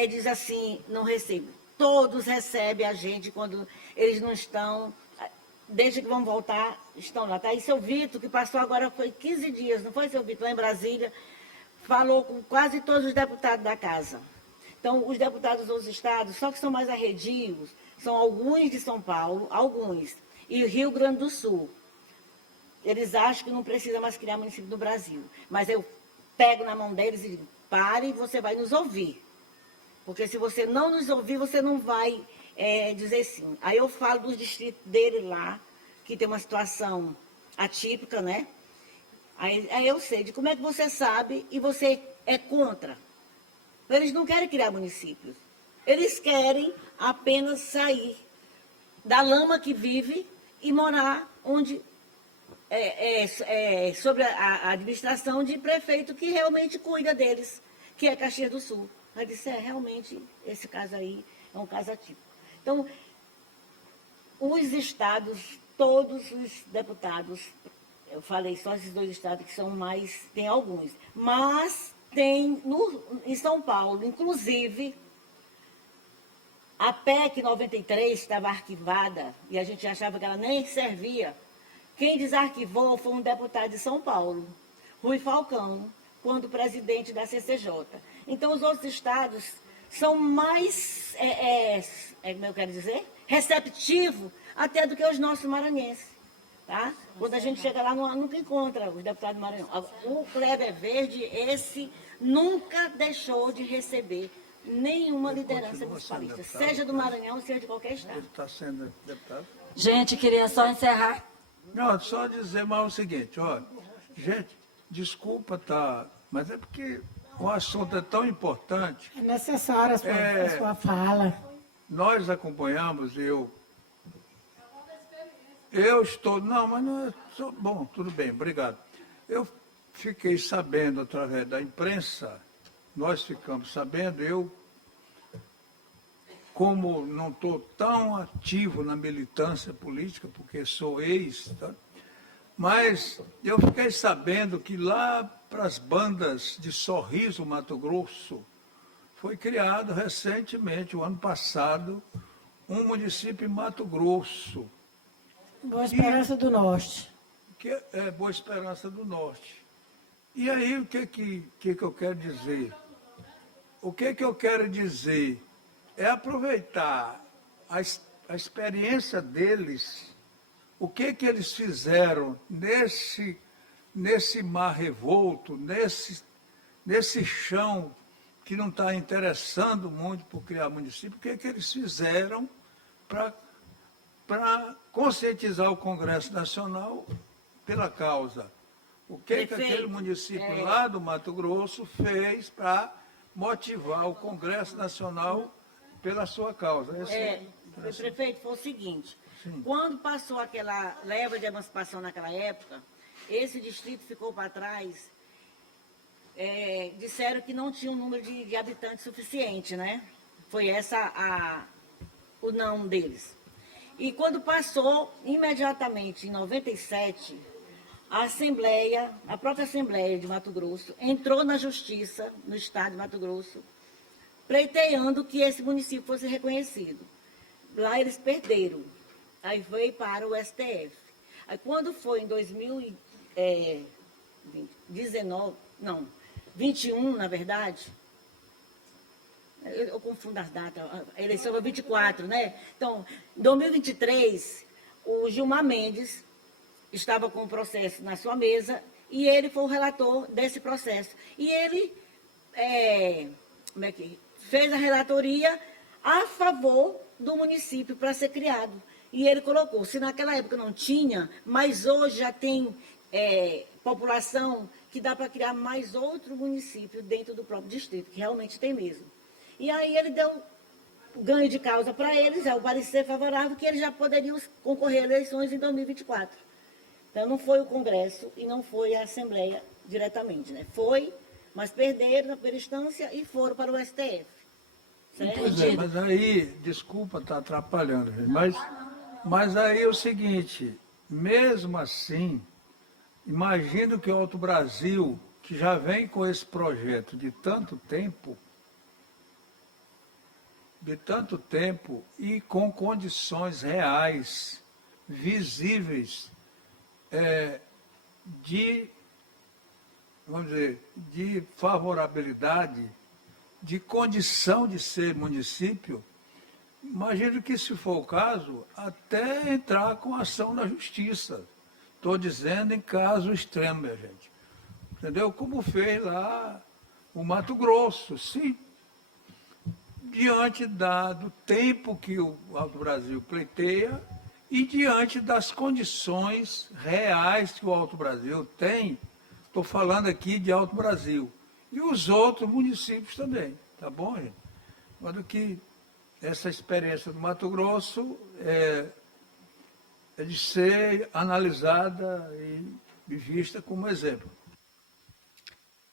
diz assim, não recebo. Todos recebem a gente quando eles não estão... Desde que vão voltar, estão lá. Tá aí seu Vitor, que passou agora, foi 15 dias, não foi, seu Vitor, lá em Brasília, falou com quase todos os deputados da casa. Então, os deputados dos estados, só que são mais arredios, são alguns de São Paulo, alguns, e Rio Grande do Sul. Eles acham que não precisa mais criar município no Brasil. Mas eu pego na mão deles e digo, pare e você vai nos ouvir. Porque se você não nos ouvir, você não vai... dizer sim. Aí eu falo dos distritos dele lá, que tem uma situação atípica, né? Aí eu sei de como é que você sabe e você é contra. Eles não querem criar municípios. Eles querem apenas sair da lama que vive e morar onde sobre a administração de prefeito que realmente cuida deles, que é Caxias do Sul. Eu disse, realmente, esse caso aí é um caso atípico. Então, os estados, todos os deputados, eu falei só esses dois estados que são mais, tem alguns, mas tem em São Paulo, inclusive, A PEC 93 estava arquivada e a gente achava que ela nem servia. Quem desarquivou foi um deputado de São Paulo, Rui Falcão, quando presidente da CCJ. Então, os outros estados são mais, como eu quero dizer, receptivos até do que os nossos maranhenses. Tá? Quando a gente chega lá, nunca encontra os deputados do Maranhão. O Kleber Verde, esse nunca deixou de receber nenhuma liderança municipalista, seja do Maranhão, seja de qualquer estado. Ele está sendo deputado? Gente, queria só encerrar. Não, só dizer mais o seguinte, olha, gente, desculpa, tá, mas é porque o assunto é tão importante. É necessária a sua fala. Nós acompanhamos, eu estou, não, mas não é, bom, tudo bem, obrigado. Eu fiquei sabendo através da imprensa, nós ficamos sabendo, eu, como não estou tão ativo na militância política, porque sou ex, tá? Mas eu fiquei sabendo que lá para as bandas de Sorriso, Mato Grosso, foi criado recentemente, o ano passado, um município em Mato Grosso. Boa Esperança do Norte. Que é Boa Esperança do Norte. E aí, o que eu quero dizer? O que eu quero dizer é aproveitar a experiência deles, o que eles fizeram nesse mar revolto, nesse chão que não está interessando muito por criar município, o que eles fizeram para conscientizar o Congresso Nacional pela causa. O que aquele município lá do Mato Grosso fez para motivar o Congresso Nacional pela sua causa. Prefeito, foi o seguinte, Sim. Quando passou aquela leva de emancipação naquela época, esse distrito ficou para trás, disseram que não tinha um número de habitantes suficiente, né? Foi o não deles. E quando passou, imediatamente, em 97, a própria Assembleia de Mato Grosso entrou na Justiça, no Estado de Mato Grosso, pleiteando que esse município fosse reconhecido. Lá eles perderam. Aí veio para o STF. Aí quando foi em 21, na verdade, eu confundo as datas, a eleição foi 24, né? Então, em 2023, o Gilmar Mendes estava com o processo na sua mesa e ele foi o relator desse processo. E ele fez a relatoria a favor do município para ser criado. E ele colocou, se naquela época não tinha, mas hoje já tem população que dá para criar mais outro município dentro do próprio distrito, que realmente tem mesmo. E aí ele deu ganho de causa para eles, o parecer favorável, que eles já poderiam concorrer a eleições em 2024. Então, não foi o Congresso e não foi a Assembleia diretamente, né? Foi, mas perderam na primeira instância e foram para o STF. Certo? Pois é, mas aí, desculpa estar atrapalhando, gente, mas aí é o seguinte, mesmo assim, imagino que o Alto Brasil, que já vem com esse projeto de tanto tempo e com condições reais, visíveis, de favorabilidade, de condição de ser município, imagino que, se for o caso, até entrar com ação na justiça. Estou dizendo em caso extremo, minha gente. Entendeu? Como fez lá o Mato Grosso. Sim, diante do tempo que o Alto Brasil pleiteia e diante das condições reais que o Alto Brasil tem, estou falando aqui de Alto Brasil, e os outros municípios também, tá bom, gente? Mas que essa experiência do Mato Grosso é de ser analisada e vista como exemplo.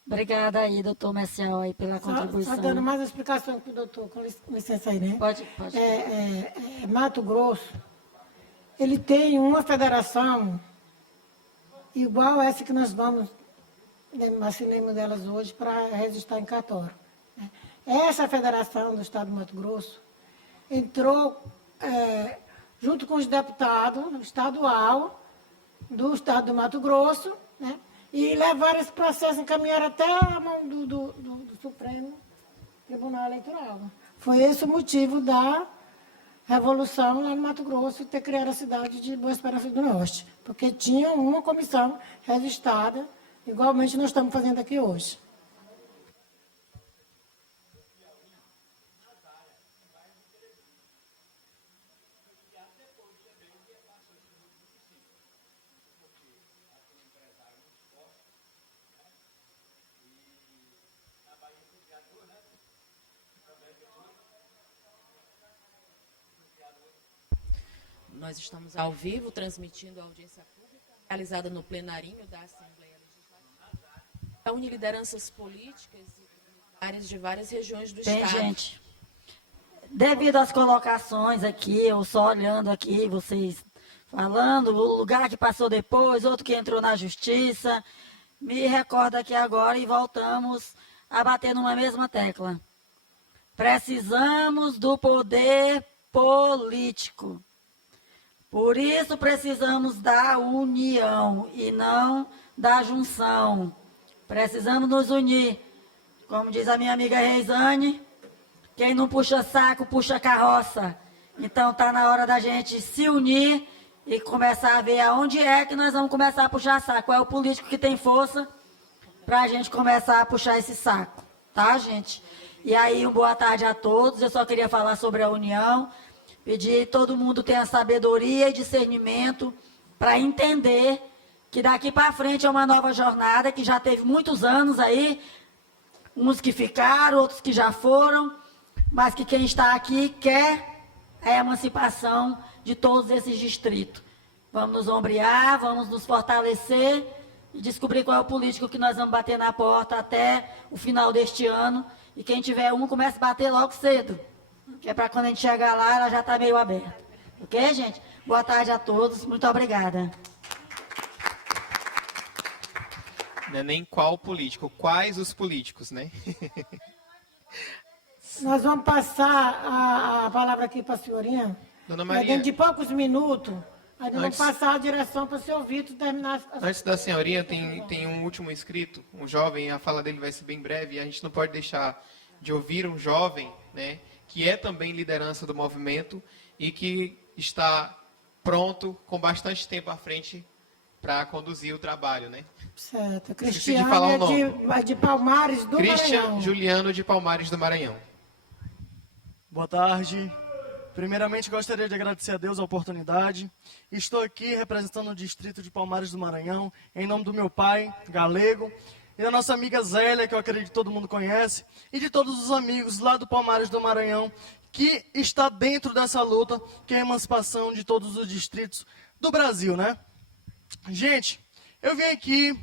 Obrigada aí, doutor Messial, aí, pela contribuição. Só dando mais uma explicação para o doutor, com licença aí, né? Pode. Mato Grosso, ele tem uma federação igual essa que nós assinamos delas hoje para registrar em cartório. Essa federação do Estado do Mato Grosso, entrou junto com os deputados estadual do estado do Mato Grosso, né? E levaram esse processo, encaminharam até a mão do Supremo Tribunal Eleitoral. Foi esse o motivo da revolução lá no Mato Grosso, ter criado a cidade de Boa Esperança do Norte, porque tinha uma comissão registrada, igualmente nós estamos fazendo aqui hoje. Nós estamos ao vivo, transmitindo a audiência pública, realizada no plenarinho da Assembleia Legislativa. Reúne lideranças políticas e comunitárias de várias regiões do Bem, Estado. gente, devido às colocações aqui, eu só olhando aqui, vocês falando, o lugar que passou depois, outro que entrou na justiça, me recordo aqui agora e voltamos a bater numa mesma tecla. Precisamos do poder político. Por isso precisamos da união e não da junção. Precisamos nos unir. Como diz a minha amiga Reisane, quem não puxa saco, puxa carroça. Então está na hora da gente se unir e começar a ver aonde é que nós vamos começar a puxar saco. Qual é o político que tem força para a gente começar a puxar esse saco. Tá, gente? E aí, boa tarde a todos. Eu só queria falar sobre a união. Pedir que todo mundo tenha sabedoria e discernimento para entender que daqui para frente é uma nova jornada, que já teve muitos anos aí, uns que ficaram, outros que já foram, mas que quem está aqui quer a emancipação de todos esses distritos. Vamos nos ombrear, vamos nos fortalecer e descobrir qual é o político que nós vamos bater na porta até o final deste ano. E quem tiver um, comece a bater logo cedo. Que é para quando a gente chegar lá, ela já está meio aberta. Ok, gente? Boa tarde a todos. Muito obrigada. Não é nem qual político, quais os políticos, né? Nós vamos passar a palavra aqui para a senhorinha. Dona Maria. Dentro de poucos minutos, aí nós vamos Antes- passar a direção para o seu Vitor terminar as... Antes da senhorinha, tem um último inscrito, um jovem, a fala dele vai ser bem breve, e a gente não pode deixar de ouvir um jovem, né, que é também liderança do movimento e que está pronto, com bastante tempo à frente, para conduzir o trabalho, né? Certo. Esqueci de falar o Cristiano é de Palmares do Christian Maranhão. Juliano de Palmares do Maranhão. Boa tarde. Primeiramente, gostaria de agradecer a Deus a oportunidade. Estou aqui representando o distrito de Palmares do Maranhão, em nome do meu pai, Galego, e da nossa amiga Zélia, que eu acredito que todo mundo conhece, e de todos os amigos lá do Palmares do Maranhão, que está dentro dessa luta, que é a emancipação de todos os distritos do Brasil, né? Gente, eu vim aqui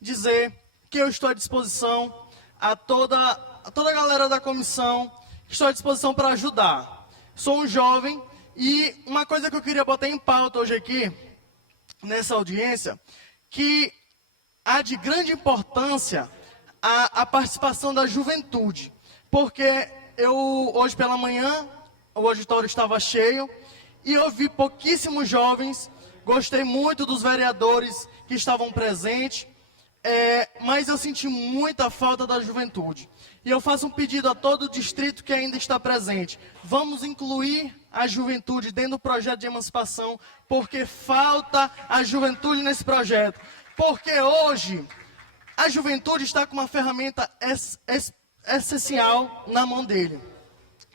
dizer que eu estou à disposição a toda a galera da comissão, estou à disposição para ajudar. Sou um jovem e uma coisa que eu queria botar em pauta hoje aqui, nessa audiência, que há de grande importância a participação da juventude. Porque eu, hoje pela manhã, o auditório estava cheio e eu vi pouquíssimos jovens, gostei muito dos vereadores que estavam presentes, mas eu senti muita falta da juventude. E eu faço um pedido a todo o distrito que ainda está presente. Vamos incluir a juventude dentro do projeto de emancipação, porque falta a juventude nesse projeto. Porque hoje a juventude está com uma ferramenta essencial na mão dele,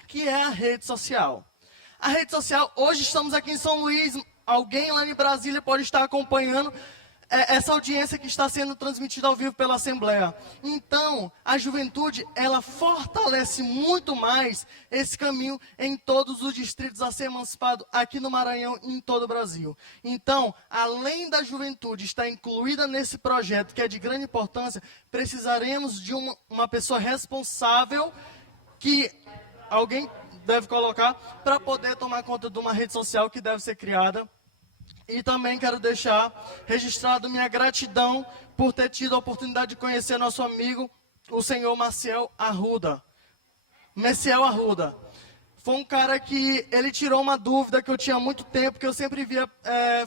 que é a rede social. A rede social, hoje estamos aqui em São Luís, alguém lá em Brasília pode estar acompanhando essa audiência que está sendo transmitida ao vivo pela Assembleia. Então, a juventude, ela fortalece muito mais esse caminho em todos os distritos a ser emancipado aqui no Maranhão e em todo o Brasil. Então, além da juventude estar incluída nesse projeto, que é de grande importância, precisaremos de uma pessoa responsável que alguém deve colocar para poder tomar conta de uma rede social que deve ser criada. E também quero deixar registrado minha gratidão por ter tido a oportunidade de conhecer nosso amigo, o senhor Messiel Arruda. foi um cara que ele tirou uma dúvida que eu tinha há muito tempo, que eu sempre via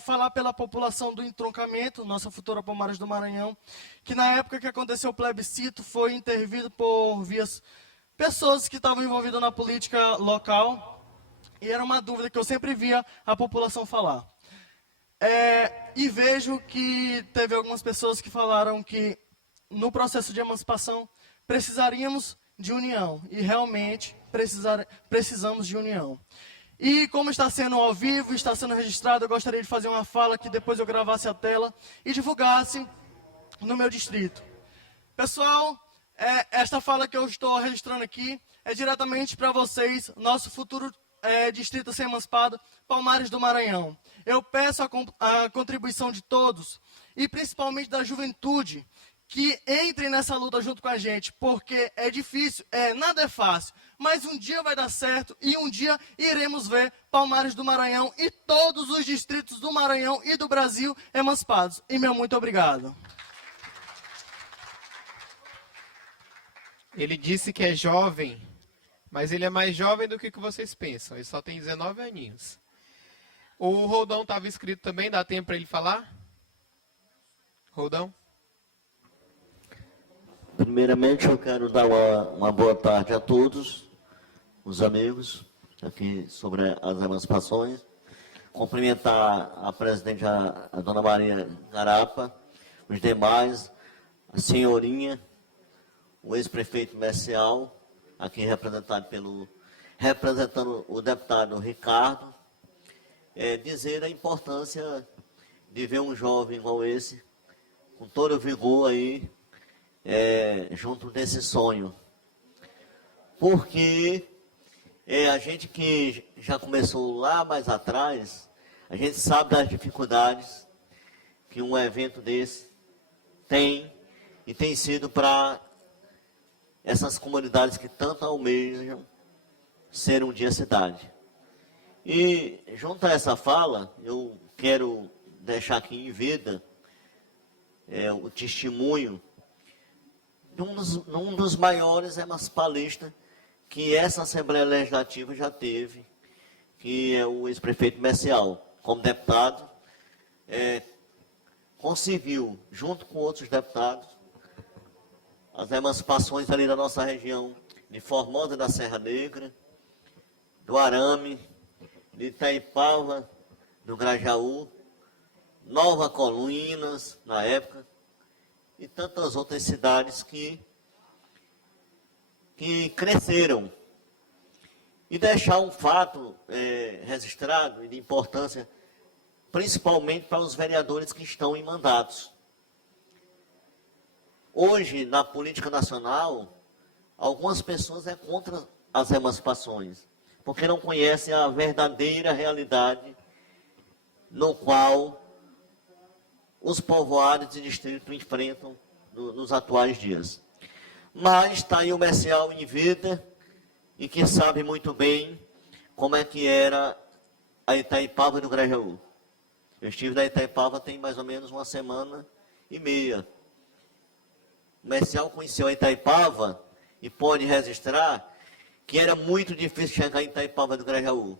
falar pela população do entroncamento, nossa futura Palmares do Maranhão, que na época que aconteceu o plebiscito foi intervido por pessoas que estavam envolvidas na política local, e era uma dúvida que eu sempre via a população falar. E vejo que teve algumas pessoas que falaram que no processo de emancipação precisaríamos de união, e realmente precisamos de união. E como está sendo ao vivo, está sendo registrado, eu gostaria de fazer uma fala que depois eu gravasse a tela e divulgasse no meu distrito. Pessoal, esta fala que eu estou registrando aqui é diretamente para vocês, nosso futuro distrito a ser emancipado, Palmares do Maranhão. Eu peço a contribuição de todos, e principalmente da juventude, que entrem nessa luta junto com a gente, porque é difícil, nada é fácil, mas um dia vai dar certo e um dia iremos ver Palmares do Maranhão e todos os distritos do Maranhão e do Brasil emancipados. E meu muito obrigado. Ele disse que é jovem, mas ele é mais jovem do que vocês pensam. Ele só tem 19 aninhos. O Roldão estava inscrito também, dá tempo para ele falar? Roldão? Primeiramente, eu quero dar uma boa tarde a todos os amigos aqui sobre as emancipações. Cumprimentar a presidente, a dona Maria Garapa, os demais, a senhorinha, o ex-prefeito Messial, aqui representando o deputado Ricardo, dizer a importância de ver um jovem igual esse, com todo o vigor aí, junto desse sonho. Porque a gente que já começou lá mais atrás, a gente sabe das dificuldades que um evento desse tem, e tem sido para essas comunidades que tanto almejam ser um dia cidade. E junto a essa fala, eu quero deixar aqui em vida o testemunho de um dos maiores emancipalistas que essa Assembleia Legislativa já teve, que é o ex-prefeito Messial. Como deputado, conseguiu, junto com outros deputados, as emancipações ali da nossa região, de Formosa da Serra Negra, do Arame, de Itaipava, do Grajaú, Nova Colinas, na época, e tantas outras cidades que cresceram. E deixar um fato registrado e de importância, principalmente para os vereadores que estão em mandatos. Hoje, na política nacional, algumas pessoas contra as emancipações, porque não conhecem a verdadeira realidade no qual os povoados e distritos enfrentam nos atuais dias. Mas está aí o Messial em vida, e que sabe muito bem como é que era a Itaipava do Grajaú. Eu estive na Itaipava tem mais ou menos 1 semana e meia. O Messial conheceu a Itaipava e pode registrar que era muito difícil chegar em Itaipava do Grajaú.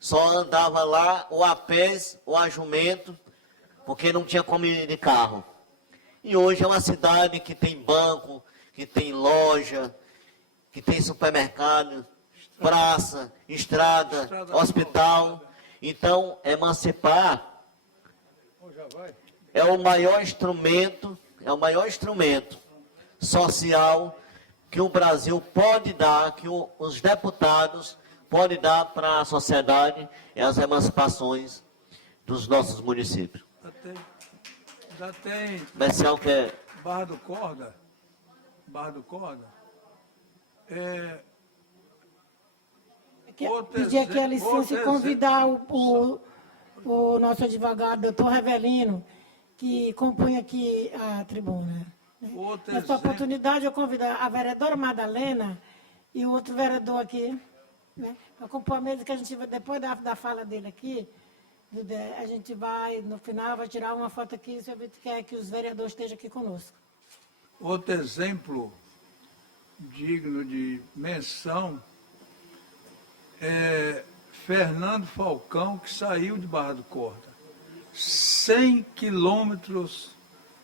Só andava lá ou a pés ou a jumento, porque não tinha como ir de carro. E hoje é uma cidade que tem banco, que tem loja, que tem supermercado, praça, estrada, hospital. Então, emancipar é o maior instrumento social que o Brasil pode dar, que os deputados podem dar para a sociedade, as emancipações dos nossos municípios. Já tem Messial quer... Barra do Corda. Pedir aqui a licença e convidar o nosso advogado, doutor Revelino, que compõe aqui a tribuna. Nessa oportunidade, eu convido a vereadora Madalena e o outro vereador aqui, para compor a mesa, que a gente vai, depois da fala dele aqui, a gente vai, no final, vai tirar uma foto aqui, se a gente quer que os vereadores estejam aqui conosco. Outro exemplo digno de menção Fernando Falcão, que saiu de Barra do Corda. 100 quilômetros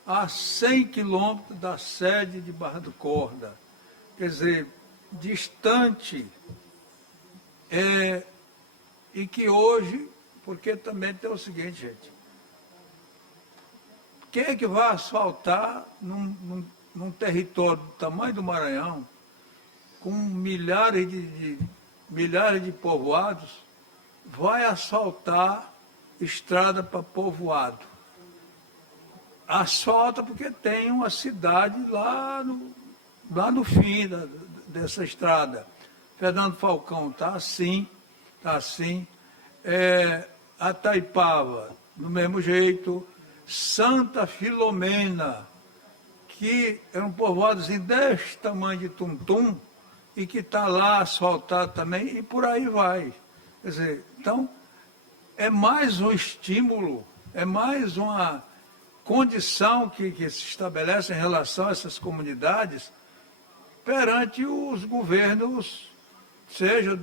a 100 quilômetros da sede de Barra do Corda. Quer dizer, distante. E que hoje, porque também tem o seguinte, gente, quem é que vai asfaltar num território do tamanho do Maranhão, com milhares de povoados, vai asfaltar estrada para povoado? Asfalta porque tem uma cidade lá no fim dessa estrada. Fernando Falcão está assim. A Taipava, do mesmo jeito. Santa Filomena, que é um povoadozinho desse tamanho de Tum-Tum, e que está lá asfaltado também, e por aí vai. Quer dizer, então, é mais um estímulo, é mais uma condição que se estabelece em relação a essas comunidades perante os governos, seja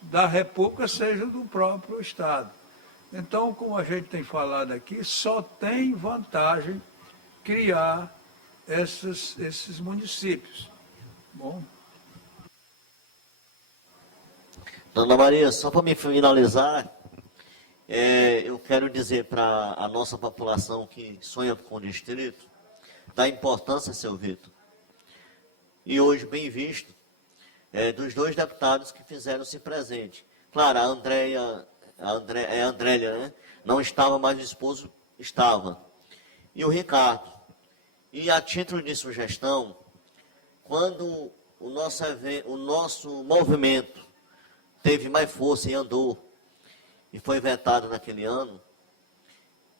da República, seja do próprio Estado. Então, como a gente tem falado aqui, só tem vantagem criar esses municípios. Bom. Dona Maria, só para me finalizar, eu quero dizer para a nossa população que sonha com o distrito, da importância, seu Vitor, e hoje bem visto, dos 2 deputados que fizeram-se presente. Claro, a Andrélia, né? Não estava, mas o esposo estava. E o Ricardo. E a título de sugestão, quando o nosso movimento teve mais força e andou, e foi vetado naquele ano,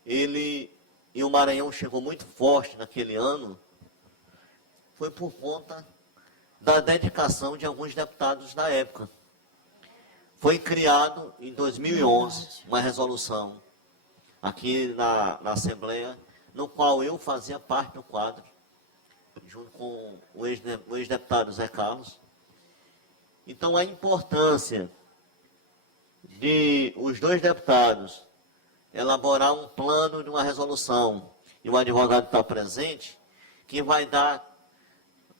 e o Maranhão chegou muito forte naquele ano, foi por conta da dedicação de alguns deputados da época. Foi criado em 2011 uma resolução aqui na Assembleia, no qual eu fazia parte do quadro, junto com o ex-deputado Zé Carlos. Então, a importância de os 2 deputados elaborar um plano de uma resolução, e o advogado está presente, que vai dar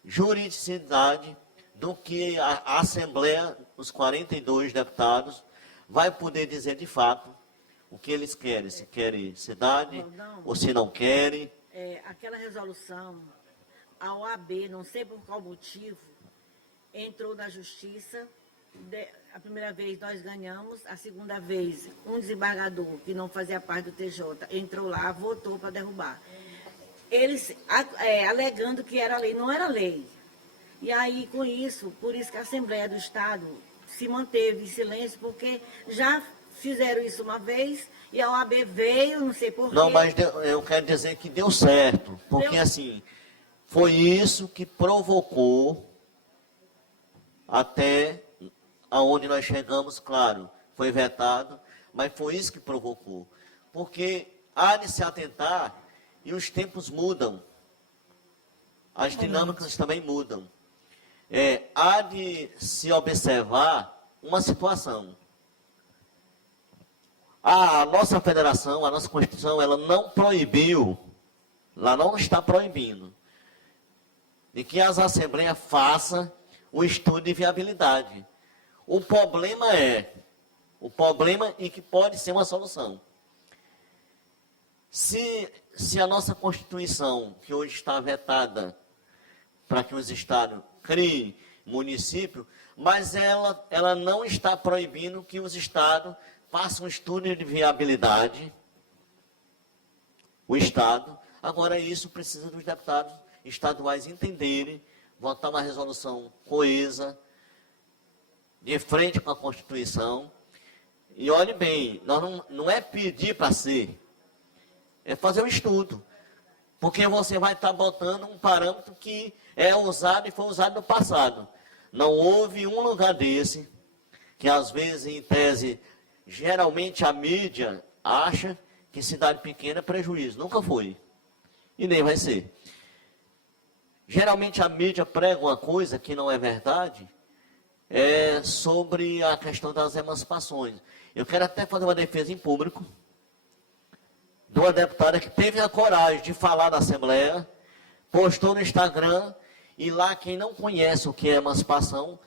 juridicidade do que a Assembleia, os 42 deputados, vai poder dizer de fato o que eles querem. Se querem cidade ou se não querem. Aquela resolução, a OAB, não sei por qual motivo, entrou na justiça. A primeira vez nós ganhamos, a segunda vez um desembargador, que não fazia parte do TJ, entrou lá, votou para derrubar. Eles alegando que era lei, não era lei. E aí, com isso, por isso que a Assembleia do Estado se manteve em silêncio, porque já fizeram isso uma vez e a OAB veio, não sei porquê. Não, mas eu quero dizer que deu certo, porque assim, foi isso que provocou até aonde nós chegamos, claro, foi vetado, mas foi isso que provocou. Porque há de se atentar e os tempos mudam, as dinâmicas também mudam. Há de se observar uma situação. A nossa federação, a nossa Constituição, ela não proibiu, ela não está proibindo, de que as assembleias façam o estudo de viabilidade. O problema e que pode ser uma solução. Se a nossa Constituição, que hoje está vetada para que os estados criem município, mas ela não está proibindo que os estados façam um estudo de viabilidade, o Estado. Agora, isso precisa dos deputados estaduais entenderem, votar uma resolução coesa, de frente com a Constituição. E olhe bem, não é pedir para ser, é fazer um estudo. Porque você vai estar botando um parâmetro que é usado e foi usado no passado. Não houve um lugar desse, que às vezes, em tese, geralmente a mídia acha que cidade pequena é prejuízo. Nunca foi. E nem vai ser. Geralmente a mídia prega uma coisa que não é verdade, sobre a questão das emancipações. Eu quero até fazer uma defesa em público de uma deputada que teve a coragem de falar na Assembleia, postou no Instagram, e lá quem não conhece o que é emancipação,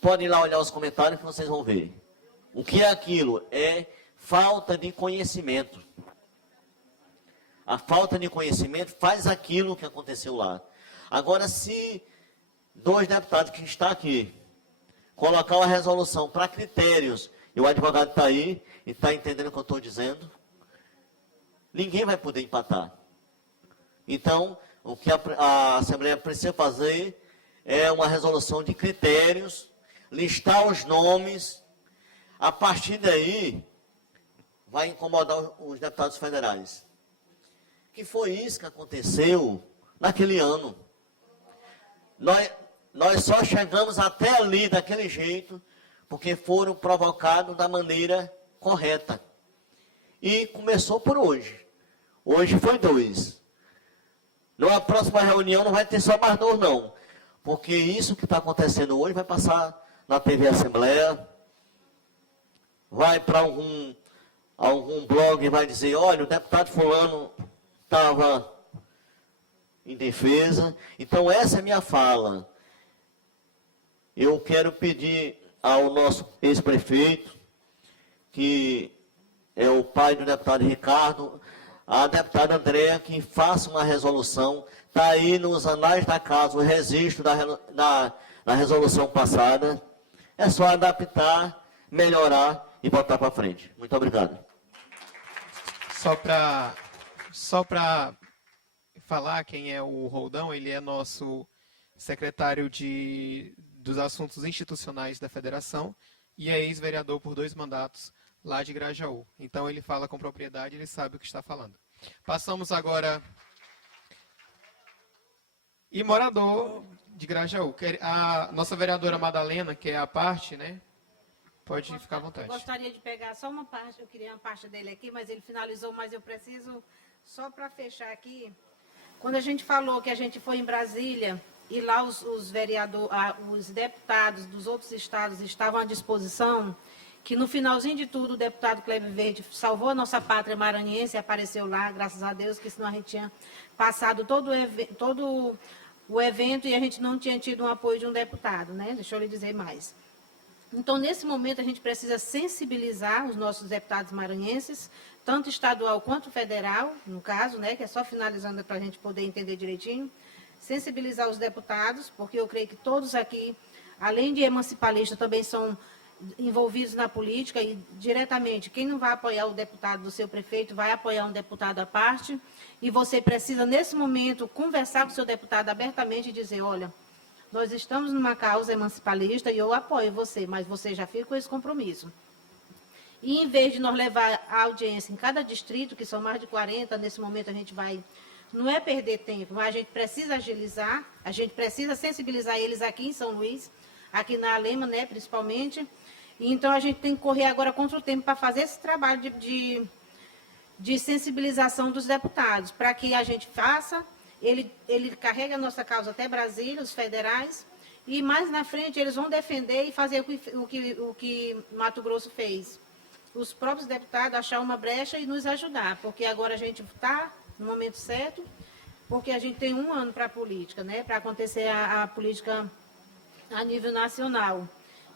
pode ir lá olhar os comentários que vocês vão ver. O que é aquilo? É falta de conhecimento. A falta de conhecimento faz aquilo que aconteceu lá. Agora, se 2 deputados que estão aqui colocar uma resolução para critérios, e o advogado está aí e está entendendo o que eu estou dizendo, ninguém vai poder empatar. Então, o que a Assembleia precisa fazer é uma resolução de critérios, listar os nomes. A partir daí, vai incomodar os deputados federais. Que foi isso que aconteceu naquele ano. Nós só chegamos até ali daquele jeito porque foram provocados da maneira correta. E começou por hoje. Hoje foi 2. Na próxima reunião não vai ter só mais 2, não. Porque isso que está acontecendo hoje vai passar na TV Assembleia, vai para algum blog e vai dizer, olha, o deputado fulano estava em defesa. Então, essa é a minha fala. Eu quero pedir ao nosso ex-prefeito, que é o pai do deputado Ricardo, a deputada Andréa, que faça uma resolução. Está aí nos anais da casa o registro da resolução passada. É só adaptar, melhorar e botar para frente. Muito obrigado. Só para falar quem é o Roldão, ele é nosso secretário dos Assuntos Institucionais da Federação e é ex-vereador por 2 mandatos lá de Grajaú. Então ele fala com propriedade, ele sabe o que está falando. Passamos agora... E morador de Grajaú. A nossa vereadora Madalena, que é a parte, né? Pode ficar à vontade. Eu gostaria de pegar só uma parte, eu queria uma parte dele aqui, mas ele finalizou, mas eu preciso, só para fechar aqui, quando a gente falou que a gente foi em Brasília e lá os deputados dos outros estados estavam à disposição, que no finalzinho de tudo o deputado Kleber Verde salvou a nossa pátria maranhense, apareceu lá, graças a Deus, que senão a gente tinha passado todo o evento e a gente não tinha tido um apoio de um deputado, né? Deixa eu lhe dizer mais. Então, nesse momento, a gente precisa sensibilizar os nossos deputados maranhenses, tanto estadual quanto federal, no caso, né, que é só finalizando para a gente poder entender direitinho, sensibilizar os deputados, porque eu creio que todos aqui, além de emancipalistas, também são envolvidos na política e diretamente, quem não vai apoiar o deputado do seu prefeito, vai apoiar um deputado à parte, e você precisa, nesse momento, conversar com o seu deputado abertamente e dizer, olha, nós estamos numa causa emancipalista e eu apoio você, mas você já fica com esse compromisso. E em vez de nós levar a audiência em cada distrito, que são mais de 40, nesse momento a gente vai, não é perder tempo, mas a gente precisa agilizar, a gente precisa sensibilizar eles aqui em São Luís, aqui na Alema, né, principalmente. E então a gente tem que correr agora contra o tempo para fazer esse trabalho de sensibilização dos deputados, para que a gente faça. Ele carrega a nossa causa até Brasília, os federais, e mais na frente eles vão defender e fazer o que Mato Grosso fez. Os próprios deputados achar uma brecha e nos ajudar, porque agora a gente está no momento certo, porque a gente tem 1 ano para a política, né, para acontecer a política a nível nacional.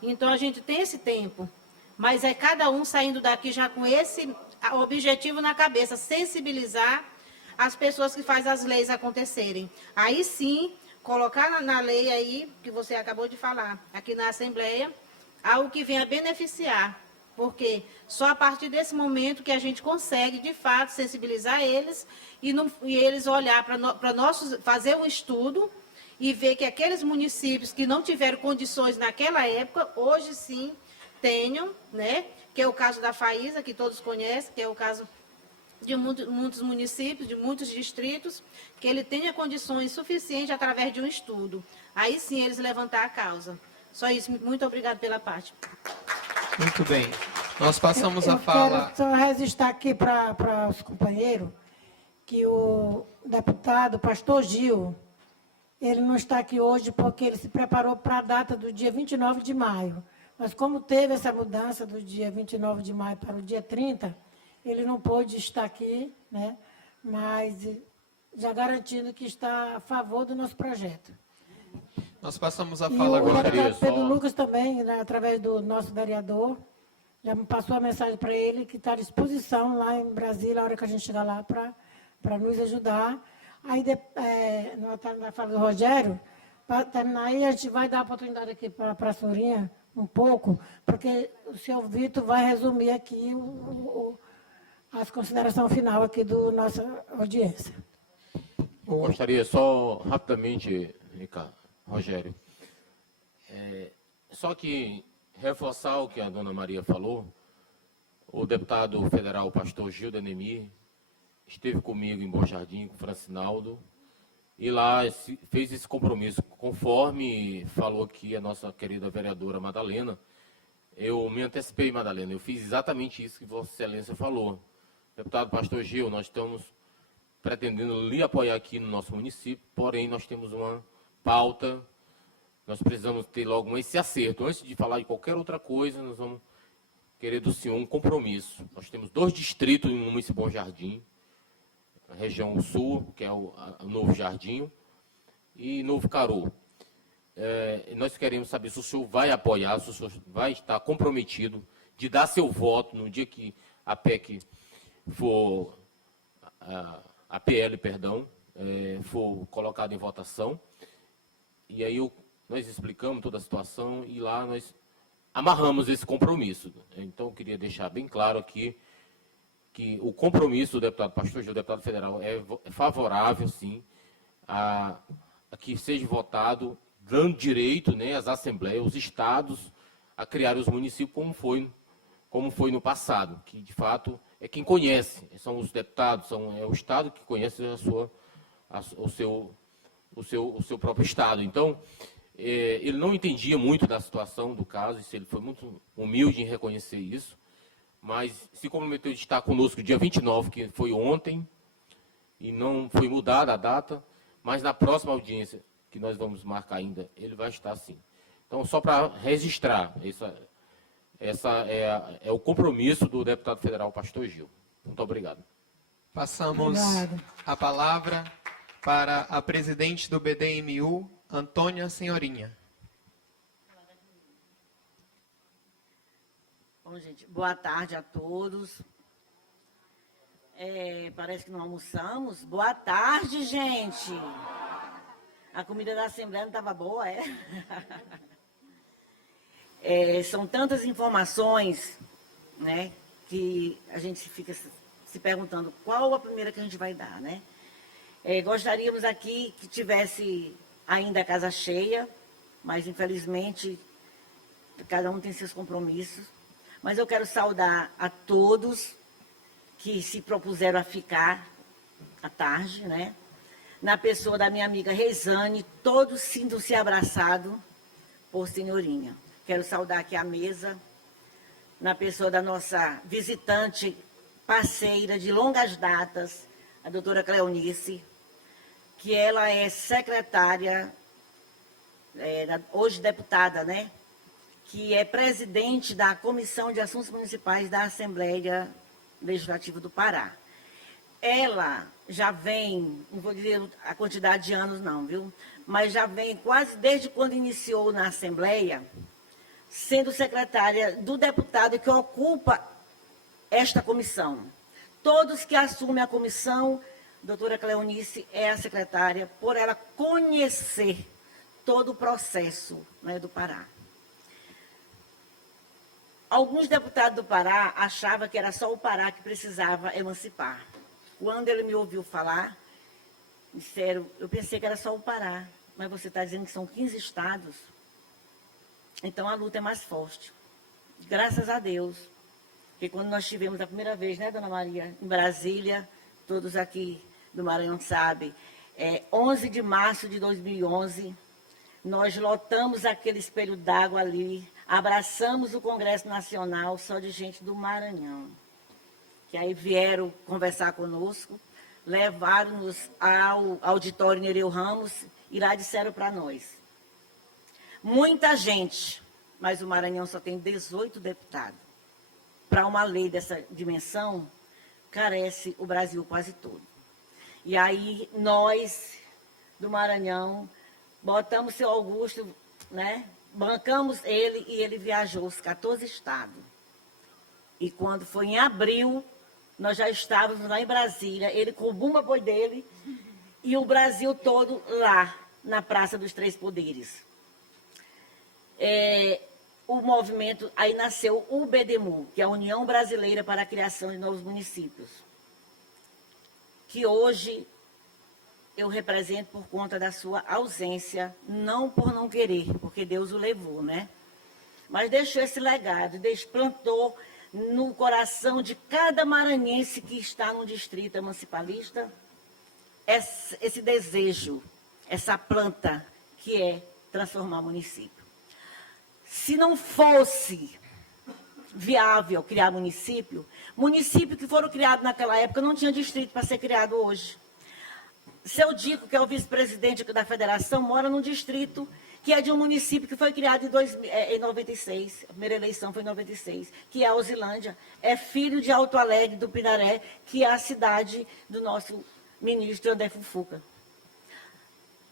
Então a gente tem esse tempo, mas é cada um saindo daqui já com esse objetivo na cabeça, sensibilizar as pessoas que fazem as leis acontecerem. Aí sim, colocar na lei aí, que você acabou de falar, aqui na Assembleia, algo que venha beneficiar. Porque só a partir desse momento que a gente consegue, de fato, sensibilizar eles e eles olhar para nós, fazer um estudo e ver que aqueles municípios que não tiveram condições naquela época, hoje sim tenham, né? Que é o caso da Faísa, que todos conhecem, que é o caso de muitos municípios, de muitos distritos, que ele tenha condições suficientes através de um estudo. Aí sim eles levantar a causa. Só isso. Muito obrigado pela parte. Muito bem. Nós passamos a fala... Eu quero só registrar aqui para os companheiros que o deputado Pastor Gil, ele não está aqui hoje porque ele se preparou para a data do dia 29 de maio. Mas como teve essa mudança do dia 29 de maio para o dia 30, ele não pôde estar aqui, né? Mas já garantindo que está a favor do nosso projeto. Nós passamos a E fala o agora. deputado Pedro Lucas também, né, através do nosso vereador, já me passou a mensagem para ele que está à disposição lá em Brasília, a hora que a gente chegar lá, para nos ajudar. Aí, na fala do Rogério, para terminar aí, a gente vai dar a oportunidade aqui para a Sorinha um pouco, porque o senhor Vitor vai resumir aqui as considerações final aqui da nossa audiência. Gostaria só rapidamente, Ricardo, Rogério, só que reforçar o que a dona Maria falou. O deputado federal, o pastor Gildo Anemir, esteve comigo em Bom Jardim, com o Francinaldo, e lá fez esse compromisso, conforme falou aqui a nossa querida vereadora Madalena. Eu me antecipei, Madalena, eu fiz exatamente isso que Vossa Excelência falou. Deputado pastor Gil, nós estamos pretendendo lhe apoiar aqui no nosso município, porém nós temos uma pauta, nós precisamos ter logo esse acerto. Antes de falar de qualquer outra coisa, nós vamos querer do senhor um compromisso. Nós temos 2 distritos no município Bom Jardim, a região sul, que é o Novo Jardim, e Novo Caru. Nós queremos saber se o senhor vai apoiar, se o senhor vai estar comprometido de dar seu voto no dia que a PEC for, a PL, perdão, for colocada em votação. E aí nós explicamos toda a situação e lá nós amarramos esse compromisso. Então, eu queria deixar bem claro aqui que o compromisso do deputado pastor Gil, deputado federal, é favorável, sim, a que seja votado, dando direito, né, às assembleias, os estados, a criar os municípios como foi no passado, que, de fato, é quem conhece, são os deputados, é o estado que conhece o seu próprio estado. Então, ele não entendia muito da situação do caso, ele foi muito humilde em reconhecer isso, mas se comprometeu de estar conosco dia 29, que foi ontem, e não foi mudada a data, mas na próxima audiência, que nós vamos marcar ainda, ele vai estar sim. Então, só para registrar, essa é o compromisso do deputado federal pastor Gil. Muito obrigado. Passamos a palavra para a presidente do BDMU, Antônia Senhorinha. Bom, gente, boa tarde a todos. Parece que não almoçamos. Boa tarde, gente. A comida da Assembleia não estava boa, são tantas informações, né, que a gente fica se perguntando qual a primeira que a gente vai dar, né? Gostaríamos aqui que tivesse ainda a casa cheia, mas infelizmente cada um tem seus compromissos. Mas eu quero saudar a todos que se propuseram a ficar à tarde, né? Na pessoa da minha amiga Reisane, todos sintam-se abraçados por Senhorinha. Quero saudar aqui a mesa, na pessoa da nossa visitante, parceira de longas datas, a doutora Cleonice, que ela é secretária, hoje deputada, né? Que é presidente da Comissão de Assuntos Municipais da Assembleia Legislativa do Pará. Ela já vem, não vou dizer a quantidade de anos não, viu? Mas já vem quase desde quando iniciou na Assembleia, sendo secretária do deputado que ocupa esta comissão. Todos que assumem a comissão, doutora Cleonice é a secretária, por ela conhecer todo o processo, né, do Pará. Alguns deputados do Pará achavam que era só o Pará que precisava emancipar. Quando ele me ouviu falar, disseram, eu pensei que era só o Pará, mas você está dizendo que são 15 estados. Então a luta é mais forte. Graças a Deus. Porque quando nós tivemos a primeira vez, né, dona Maria, em Brasília, todos aqui do Maranhão sabem, 11 de março de 2011, nós lotamos aquele espelho d'água ali, abraçamos o Congresso Nacional só de gente do Maranhão, que aí vieram conversar conosco, levaram-nos ao auditório Nereu Ramos e lá disseram para nós: muita gente, mas o Maranhão só tem 18 deputados. Para uma lei dessa dimensão, carece o Brasil quase todo. E aí nós, do Maranhão, botamos o seu Augusto, né? Bancamos ele e ele viajou os 14 estados. E quando foi em abril, nós já estávamos lá em Brasília, ele com o bumba-boi dele e o Brasil todo lá, na Praça dos Três Poderes. O movimento, aí nasceu o BDMU, que é a União Brasileira para a Criação de Novos Municípios, que hoje eu represento por conta da sua ausência, não por não querer, porque Deus o levou, né? Mas deixou esse legado, plantou no coração de cada maranhense que está no distrito emancipalista esse desejo, essa planta que é transformar o município. Se não fosse viável criar município que foram criados naquela época não tinha distrito para ser criado hoje. Seu Dico, que é o vice-presidente da federação, mora num distrito que é de um município que foi criado em 96, a primeira eleição foi em 96, que é a Osilândia, é filho de Alto Alegre, do Pinaré, que é a cidade do nosso ministro André Fufuca.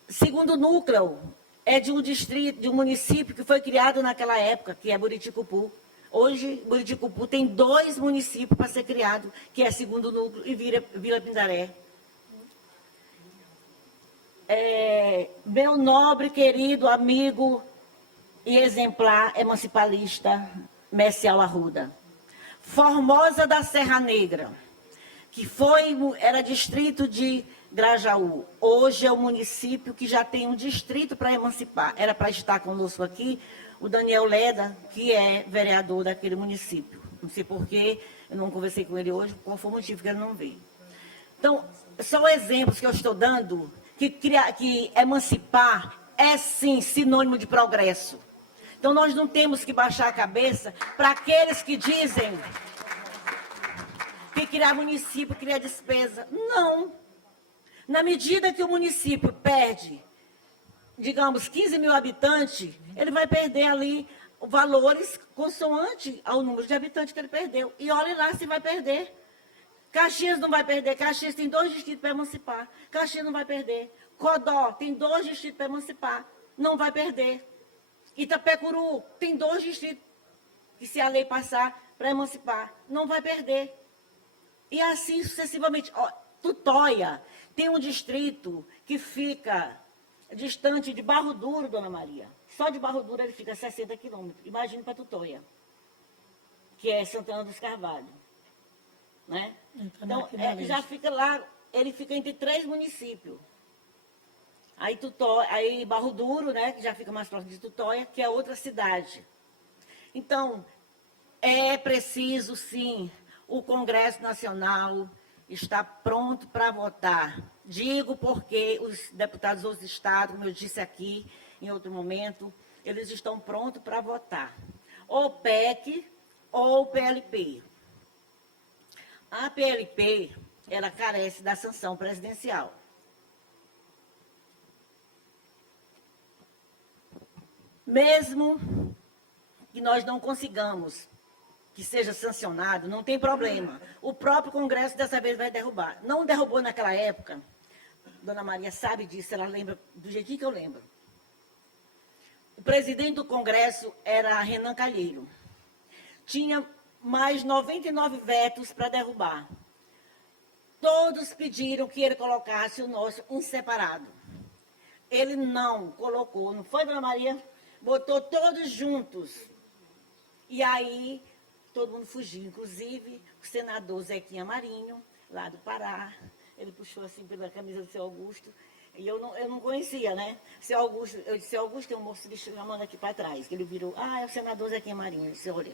Segundo núcleo, é de um distrito, de um município que foi criado naquela época, que é Buriticupu. Hoje, Buriticupu tem 2 municípios para ser criado, que é segundo núcleo e Vila Pindaré. Meu nobre, querido amigo e exemplar emancipalista, Messial Arruda. Formosa da Serra Negra, que era distrito de Grajaú. Hoje é o município que já tem um distrito para emancipar. Era para estar conosco aqui o Daniel Leda, que é vereador daquele município. Não sei porquê, eu não conversei com ele hoje, qual foi o motivo que ele não veio. Então, são exemplos que eu estou dando que emancipar é, sim, sinônimo de progresso. Então, nós não temos que baixar a cabeça para aqueles que dizem que criar município cria despesa. Não. Na medida que o município perde, digamos, 15 mil habitantes, ele vai perder ali valores consoante ao número de habitantes que ele perdeu. E olhe lá se vai perder. Caxias não vai perder. Caxias tem 2 distritos para emancipar. Caxias não vai perder. Codó tem 2 distritos para emancipar. Não vai perder. Itapecuru tem 2 distritos que, se a lei passar, para emancipar. Não vai perder. E assim sucessivamente. Tutóia tem um distrito que fica distante de Barro Duro, Dona Maria. Só de Barro Duro ele fica 60 quilômetros. Imagine para Tutóia, que é Santana dos Carvalho. Né? Então, já fica lá, ele fica entre 3 municípios. Aí Barro Duro, né, que já fica mais próximo de Tutóia, que é outra cidade. Então, é preciso, sim, o Congresso Nacional está pronto para votar. Digo porque os deputados dos estados, como eu disse aqui em outro momento, eles estão prontos para votar. Ou PEC ou PLP. A PLP, ela carece da sanção presidencial. Mesmo que nós não consigamos que seja sancionado, não tem problema. O próprio Congresso dessa vez vai derrubar. Não derrubou naquela época. Dona Maria sabe disso, ela lembra do jeitinho que eu lembro. O presidente do Congresso era Renan Calheiro. Tinha mais 99 vetos para derrubar. Todos pediram que ele colocasse o nosso um separado. Ele não colocou, não foi, Dona Maria? Botou todos juntos. E aí, todo mundo fugiu, inclusive o senador Zequinha Marinho, lá do Pará. Ele puxou assim pela camisa do seu Augusto. E eu não conhecia, né? Seu Augusto, eu disse, seu Augusto, tem um moço chamando aqui para trás. Que ele virou, é o senador Zequinha Marinho. Eu disse, olha,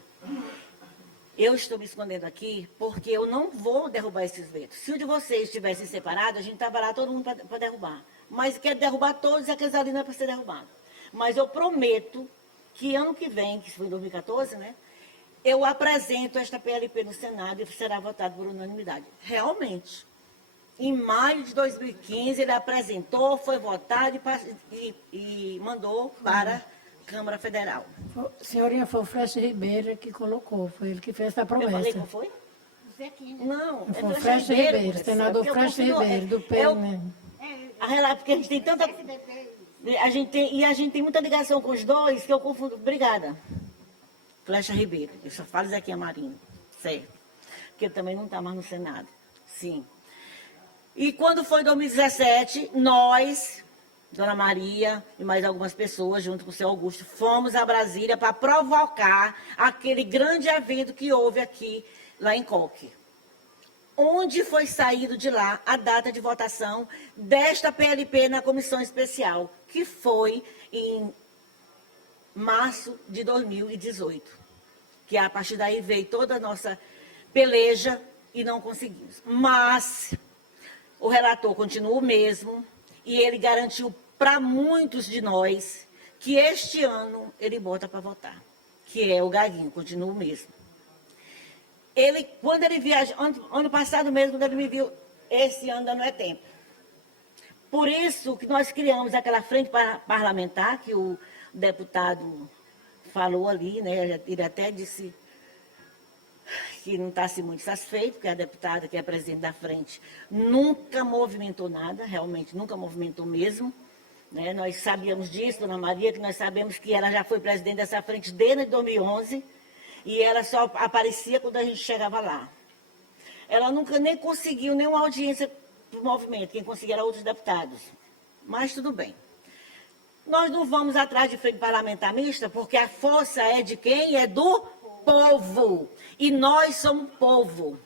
eu estou me escondendo aqui porque eu não vou derrubar esses vetos. Se o de vocês estivessem separado, a gente estava lá todo mundo para derrubar. Mas quer derrubar todos e aqueles ali não é para ser derrubado. Mas eu prometo que ano que vem, que foi em 2014, né? Eu apresento esta PLP no Senado e será votado por unanimidade. Realmente, Em maio de 2015, ele apresentou, foi votado e mandou para a Câmara Federal. Senhorinha, foi o Freixo Ribeiro que colocou, foi ele que fez essa Eu falei promessa. qual foi? Não, Foi o Freixo Ribeiro, senador Freixo Ribeiro, do PN. Porque a gente tem tanta... A gente tem muita ligação com os dois que eu confundo. Obrigada. Flecha Ribeiro. Eu só falo Zequinha Marinho. Certo. Porque ele também não está mais no Senado. Sim. E quando foi 2017, nós, Dona Maria e mais algumas pessoas, junto com o seu Augusto, fomos a Brasília para provocar aquele grande evento que houve aqui, lá em Coque. Onde foi saído de lá a data de votação desta PLP na comissão especial, que foi em março de 2018. Que a partir daí veio toda a nossa peleja e não conseguimos. Mas o relator continua o mesmo e ele garantiu para muitos de nós que este ano ele bota para votar, que é o Gaguinho, continua o mesmo. Quando ele viaja, ano passado mesmo, quando ele me viu, esse ano ainda não é tempo. Por isso que nós criamos aquela frente parlamentar, que o deputado falou ali, né? Ele até disse que não está muito satisfeito, porque a deputada, que é a presidente da frente, nunca movimentou nada, realmente nunca movimentou mesmo. Né? Nós sabíamos disso, Dona Maria, que nós sabemos que ela já foi presidente dessa frente desde 2011, e ela só aparecia quando a gente chegava lá. Ela nunca nem conseguiu nenhuma audiência do movimento, quem conseguia era outros deputados. Mas tudo bem. Nós não vamos atrás de frente parlamentar mista, porque a força é de quem? É do povo. E nós somos povo.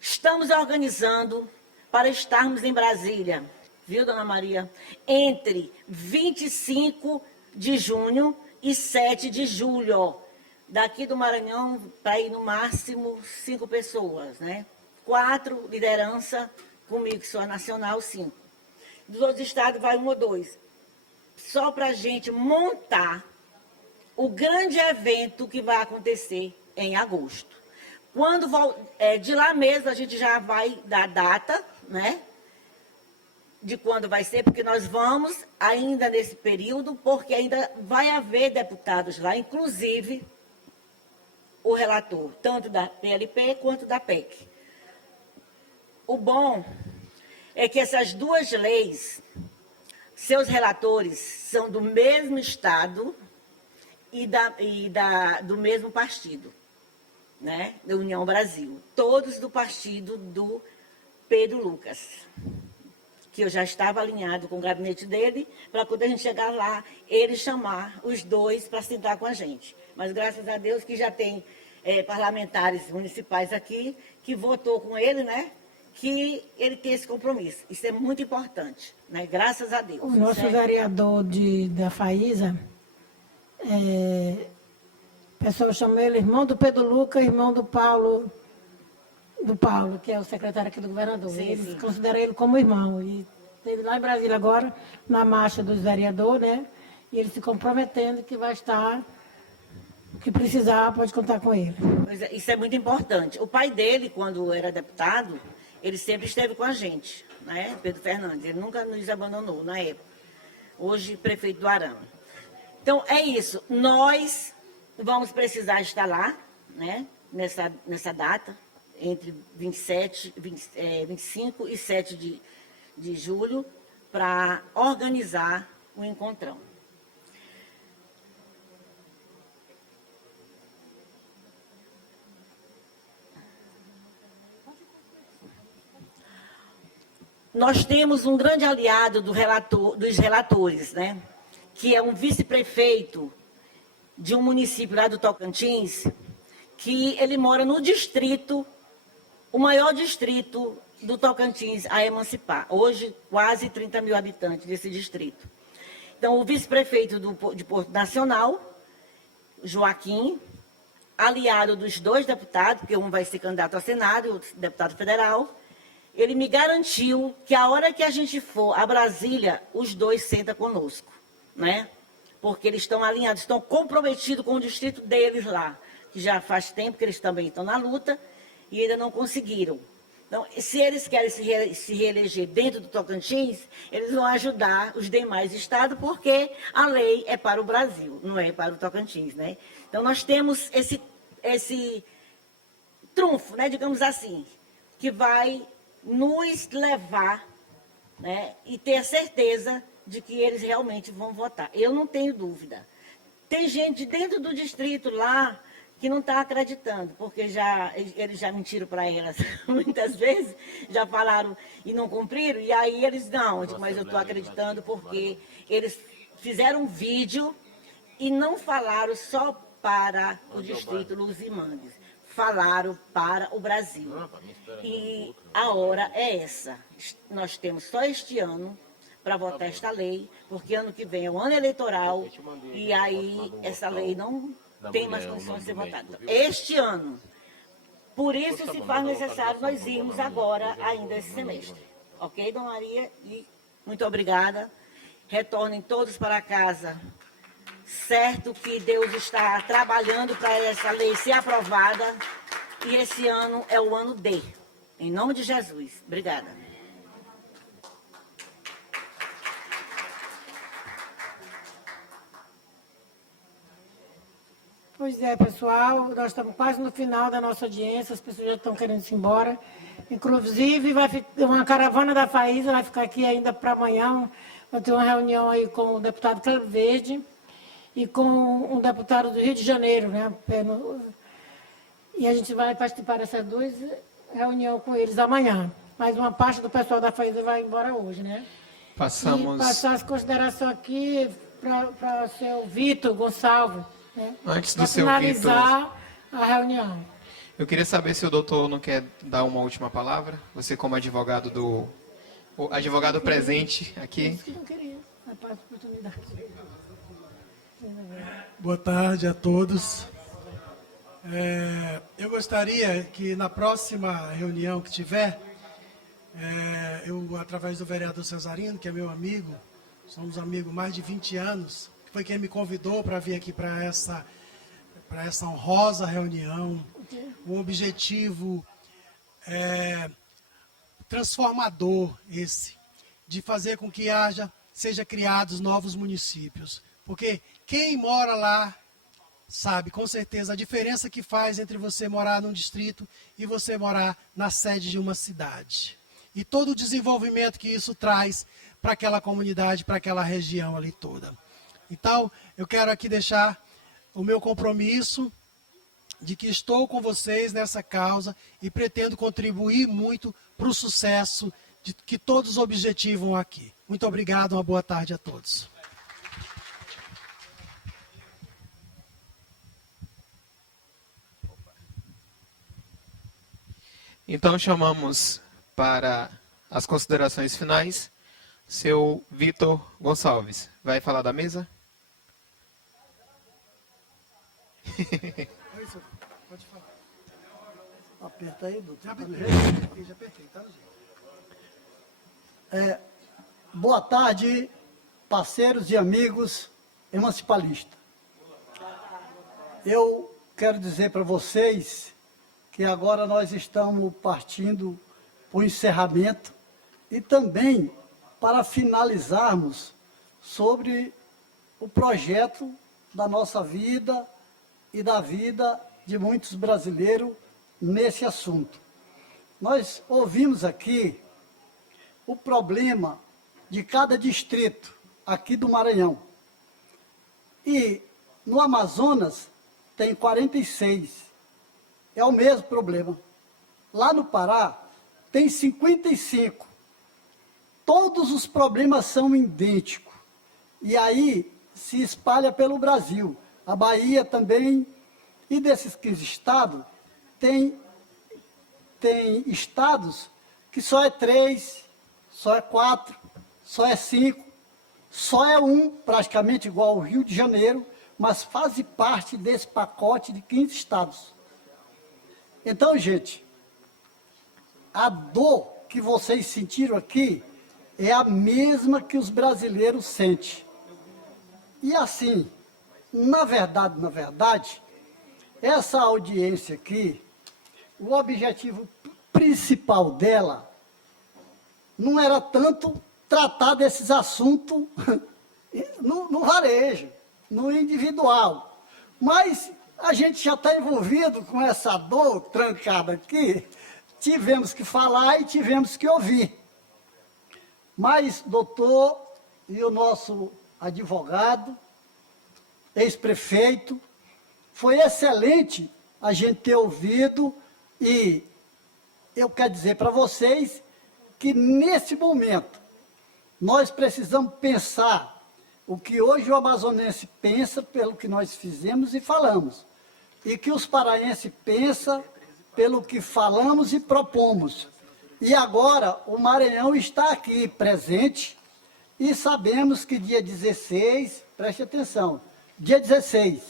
Estamos organizando para estarmos em Brasília, viu, Dona Maria? Entre 25 de junho e 7 de julho. Daqui do Maranhão, para ir no máximo 5 pessoas, né? 4 liderança, comigo que sou a nacional, 5. Dos outros estados vai 1 ou 2. Só para a gente montar o grande evento que vai acontecer em agosto. De lá mesmo a gente já vai dar data, né? De quando vai ser, porque nós vamos ainda nesse período, porque ainda vai haver deputados lá, inclusive o relator, tanto da PLP quanto da PEC. O bom é que essas duas leis, seus relatores são do mesmo estado e do mesmo partido, né? Da União Brasil. Todos do partido do Pedro Lucas, que eu já estava alinhado com o gabinete dele, para quando a gente chegar lá, ele chamar os dois para sentar com a gente. Mas graças a Deus que já tem parlamentares municipais aqui, que votou com ele, né? Que ele tem esse compromisso. Isso é muito importante, né? Graças a Deus. O nosso vereador da Faísa, o pessoal chama ele irmão do Pedro Lucas, irmão do Paulo, que é o secretário aqui do governador. Sim, Eles sim. consideram ele como irmão. E esteve lá em Brasília agora, na marcha dos vereadores, né? E ele se comprometendo que vai estar, o que precisar, pode contar com ele. Pois é, isso é muito importante. O pai dele, quando era deputado, ele sempre esteve com a gente, né? Pedro Fernandes. Ele nunca nos abandonou na época. Hoje, prefeito do Arame. Então, é isso. Nós vamos precisar estar lá, né? Nessa data, entre 25 e 7 de julho, para organizar o encontrão. Nós temos um grande aliado dos relatores, né? Que é um vice-prefeito de um município lá do Tocantins, que ele mora no distrito, o maior distrito do Tocantins a emancipar. Hoje, quase 30 mil habitantes desse distrito. Então, o vice-prefeito de Porto Nacional, Joaquim, aliado dos 2 deputados, porque um vai ser candidato a Senado e outro deputado federal, ele me garantiu que a hora que a gente for a Brasília, os 2 sentam conosco, né? Porque eles estão alinhados, estão comprometidos com o distrito deles lá, que já faz tempo que eles também estão na luta e ainda não conseguiram. Então, se eles querem se reeleger dentro do Tocantins, eles vão ajudar os demais estados, porque a lei é para o Brasil, não é para o Tocantins, né? Então, nós temos esse trunfo, né, digamos assim, que vai nos levar, né, e ter a certeza de que eles realmente vão votar. Eu não tenho dúvida. Tem gente dentro do distrito lá que não está acreditando, porque eles já mentiram para elas muitas vezes, já falaram e não cumpriram, e aí eles, não, mas eu estou acreditando porque eles fizeram um vídeo e não falaram só para o distrito Luz-e-Mangues, falaram para o Brasil. E a hora é essa. Nós temos só este ano para votar esta lei, porque ano que vem é o ano eleitoral, e aí essa lei não tem mais condições de ser votada. Este ano. Por isso se faz necessário nós irmos agora, ainda esse semestre. Ok, Dona Maria? E muito obrigada. Retornem todos para casa. Certo que Deus está trabalhando para essa lei ser aprovada, e esse ano é o ano D. Em nome de Jesus. Obrigada. Pois é, pessoal, nós estamos quase no final da nossa audiência, as pessoas já estão querendo ir embora. Inclusive, uma caravana da Faísa vai ficar aqui ainda para amanhã. Vai ter uma reunião aí com o deputado Cléber Verde e com um deputado do Rio de Janeiro, né? E a gente vai participar dessas duas reuniões com eles amanhã. Mas uma parte do pessoal da Faísa vai embora hoje, né? Passamos... E passar as considerações aqui para o seu Vitor Gonçalves, né? Antes do Para seu finalizar a reunião. Eu queria saber se o doutor não quer dar uma última palavra. Você como advogado o advogado presente aqui. Isso que eu não queria, a oportunidade. Boa tarde a todos. Eu gostaria que na próxima reunião que tiver, eu, através do vereador Cesarino, que é meu amigo, somos amigos há mais de 20 anos, que foi quem me convidou para vir aqui para essa honrosa reunião, um objetivo transformador de fazer com que seja criados novos municípios. Porque quem mora lá sabe, com certeza, a diferença que faz entre você morar num distrito e você morar na sede de uma cidade. E todo o desenvolvimento que isso traz para aquela comunidade, para aquela região ali toda. Então, eu quero aqui deixar o meu compromisso de que estou com vocês nessa causa e pretendo contribuir muito para o sucesso de que todos objetivam aqui. Muito obrigado, uma boa tarde a todos. Então chamamos para as considerações finais seu Vitor Gonçalves. Vai falar da mesa? Pode falar. Aperta aí, doutor. Já apertei, tá no jeito. Boa tarde, parceiros e amigos emancipalistas. Eu quero dizer para vocês que agora nós estamos partindo para o encerramento e também para finalizarmos sobre o projeto da nossa vida e da vida de muitos brasileiros nesse assunto. Nós ouvimos aqui o problema de cada distrito aqui do Maranhão. E no Amazonas tem 46. É o mesmo problema. Lá no Pará tem 55. Todos os problemas são idênticos. E aí se espalha pelo Brasil. A Bahia também. E desses 15 estados, tem estados que só é 3, só é 4, só é 5, só é 1, praticamente igual ao Rio de Janeiro, mas faz parte desse pacote de 15 estados. Então, gente, a dor que vocês sentiram aqui é a mesma que os brasileiros sentem. E assim, na verdade, essa audiência aqui, o objetivo principal dela não era tanto tratar desses assuntos no varejo, no individual. Mas a gente já está envolvido com essa dor trancada aqui, tivemos que falar e tivemos que ouvir. Mas, doutor, e o nosso advogado, ex-prefeito, foi excelente a gente ter ouvido, e eu quero dizer para vocês que, nesse momento, nós precisamos pensar o que hoje o amazonense pensa pelo que nós fizemos e falamos, e que os paraenses pensam pelo que falamos e propomos. E agora o Maranhão está aqui presente, e sabemos que dia 16, preste atenção, dia 16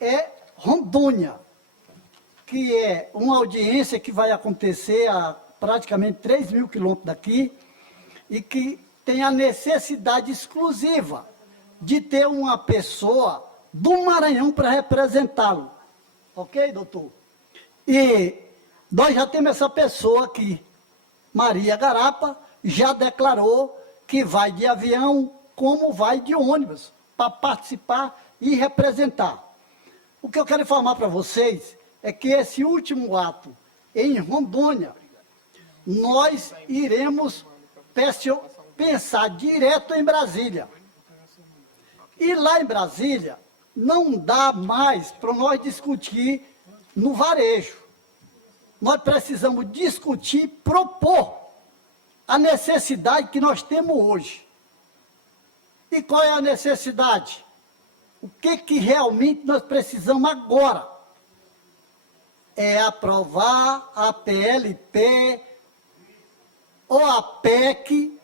é Rondônia, que é uma audiência que vai acontecer a praticamente 3.000 quilômetros daqui, e que tem a necessidade exclusiva de ter uma pessoa do Maranhão para representá-lo. Ok, doutor? E nós já temos essa pessoa aqui. Maria Garapa já declarou que vai de avião como vai de ônibus para participar e representar. O que eu quero informar para vocês é que esse último ato em Rondônia, nós iremos pensar direto em Brasília. E lá em Brasília, não dá mais para nós discutir no varejo. Nós precisamos discutir, propor a necessidade que nós temos hoje. E qual é a necessidade? O que realmente nós precisamos agora? É aprovar a PLP ou a PEC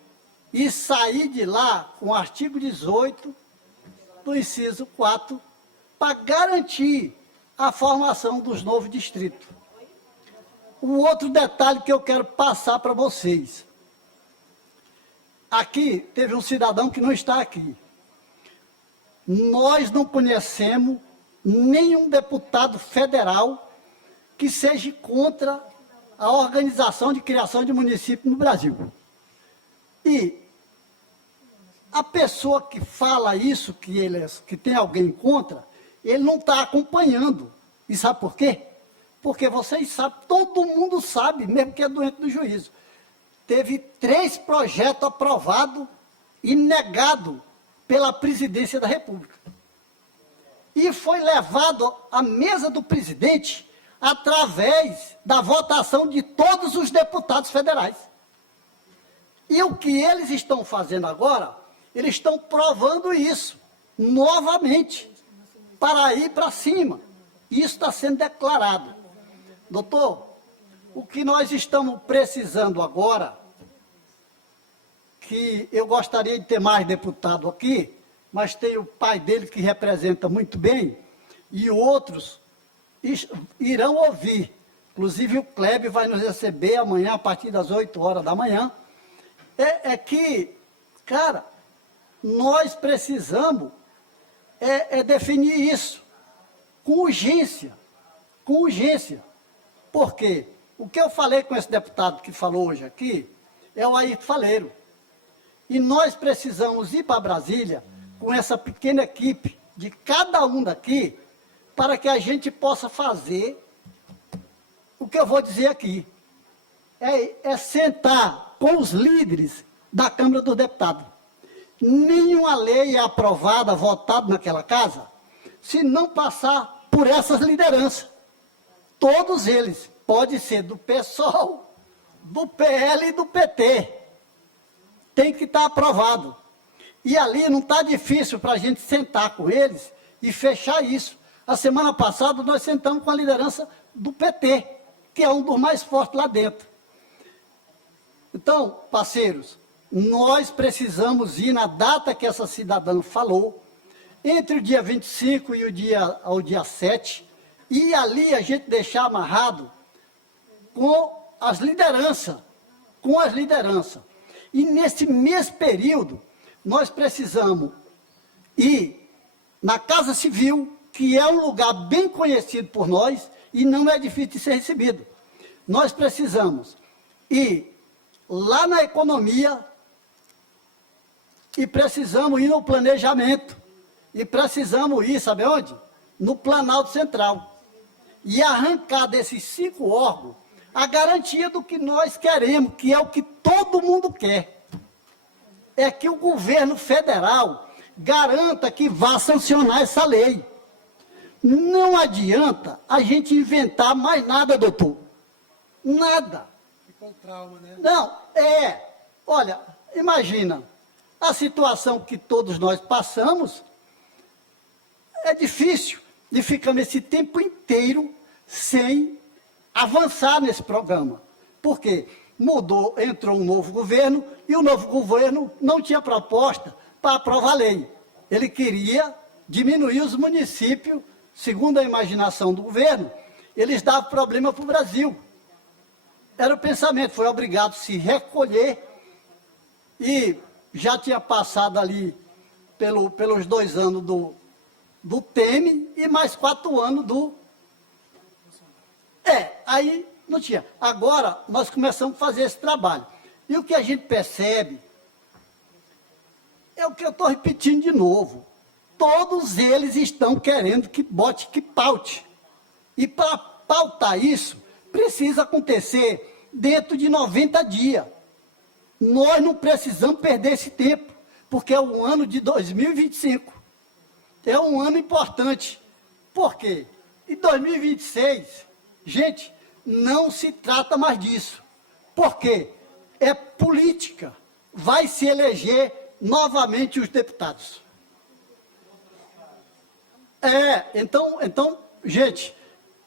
e sair de lá com o artigo 18 do inciso 4 para garantir a formação dos novos distritos. Um outro detalhe que eu quero passar para vocês. Aqui teve um cidadão que não está aqui. Nós não conhecemos nenhum deputado federal que seja contra a organização de criação de município no Brasil. E a pessoa que fala isso, que tem alguém contra, ele não está acompanhando. E sabe por quê? Porque vocês sabem, todo mundo sabe, mesmo que é doente do juízo. Teve 3 projetos aprovados e negados pela presidência da República. E foi levado à mesa do presidente através da votação de todos os deputados federais. E o que eles estão fazendo agora, eles estão provando isso, novamente, para ir para cima. Isso está sendo declarado. Doutor, o que nós estamos precisando agora, que eu gostaria de ter mais deputado aqui, mas tem o pai dele que representa muito bem, e outros irão ouvir. Inclusive o Kleber vai nos receber amanhã, a partir das 8 horas da manhã. É que, cara, nós precisamos definir isso com urgência. Com urgência. Por quê? O que eu falei com esse deputado que falou hoje aqui é o Ayrton Faleiro. E nós precisamos ir para Brasília com essa pequena equipe de cada um daqui para que a gente possa fazer o que eu vou dizer aqui. É sentar com os líderes da Câmara dos Deputados. Nenhuma lei é aprovada, votada naquela casa, se não passar por essas lideranças. Todos eles, pode ser do PSOL, do PL e do PT. Tem que estar aprovado. E ali não está difícil para a gente sentar com eles e fechar isso. A semana passada nós sentamos com a liderança do PT, que é um dos mais fortes lá dentro. Então, parceiros, nós precisamos ir na data que essa cidadã falou, entre o dia 25 e o dia 7, e ali a gente deixar amarrado com as lideranças. E nesse mesmo período, nós precisamos ir na Casa Civil, que é um lugar bem conhecido por nós e não é difícil de ser recebido. nós precisamos ir lá na economia e precisamos ir no planejamento e precisamos ir, sabe onde? No Planalto Central. E arrancar desses 5 órgãos a garantia do que nós queremos, que é o que todo mundo quer. É que o governo federal garanta que vá sancionar essa lei. Não adianta a gente inventar mais nada, doutor. Nada. Ficou trauma, né? Não, olha, imagina, a situação que todos nós passamos, é difícil de ficar nesse tempo inteiro sem avançar nesse programa. Por quê? Entrou um novo governo, e o novo governo não tinha proposta para aprovar a lei. Ele queria diminuir os municípios, segundo a imaginação do governo, eles davam problema para o Brasil. Era o pensamento, foi obrigado a se recolher, e já tinha passado ali pelos 2 anos do Temer e mais 4 anos do... aí não tinha. Agora, nós começamos a fazer esse trabalho. E o que a gente percebe é o que eu estou repetindo de novo. Todos eles estão querendo que paute. E para pautar isso, precisa acontecer dentro de 90 dias. Nós não precisamos perder esse tempo, porque é o ano de 2025. É um ano importante. Por quê? Em 2026, gente, não se trata mais disso. Por quê? É política. Vai se eleger novamente os deputados. Então, gente,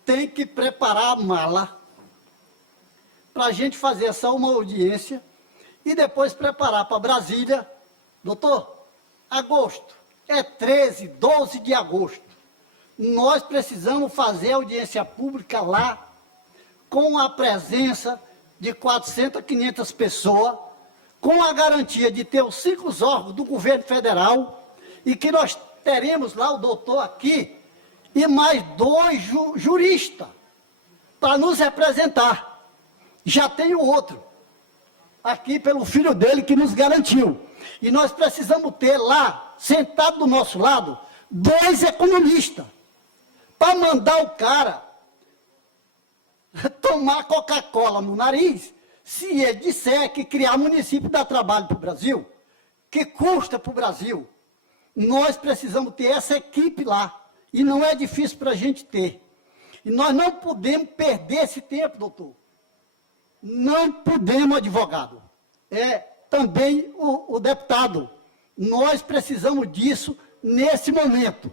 tem que preparar a mala para a gente fazer só uma audiência e depois preparar para Brasília. Doutor, agosto, 13, 12 de agosto. Nós precisamos fazer audiência pública lá, com a presença de 400 a 500 pessoas, com a garantia de ter os 5 órgãos do governo federal, e que nós teremos lá o doutor aqui, e mais 2 juristas, para nos representar. Já tem o outro, aqui pelo filho dele, que nos garantiu. E nós precisamos ter lá, sentado do nosso lado, 2 economistas, para mandar o cara tomar Coca-Cola no nariz, se ele disser que criar município dá trabalho para o Brasil, que custa para o Brasil. Nós precisamos ter essa equipe lá, e não é difícil para a gente ter. E nós não podemos perder esse tempo, doutor. Não podemos, advogado. Também o deputado. Nós precisamos disso nesse momento.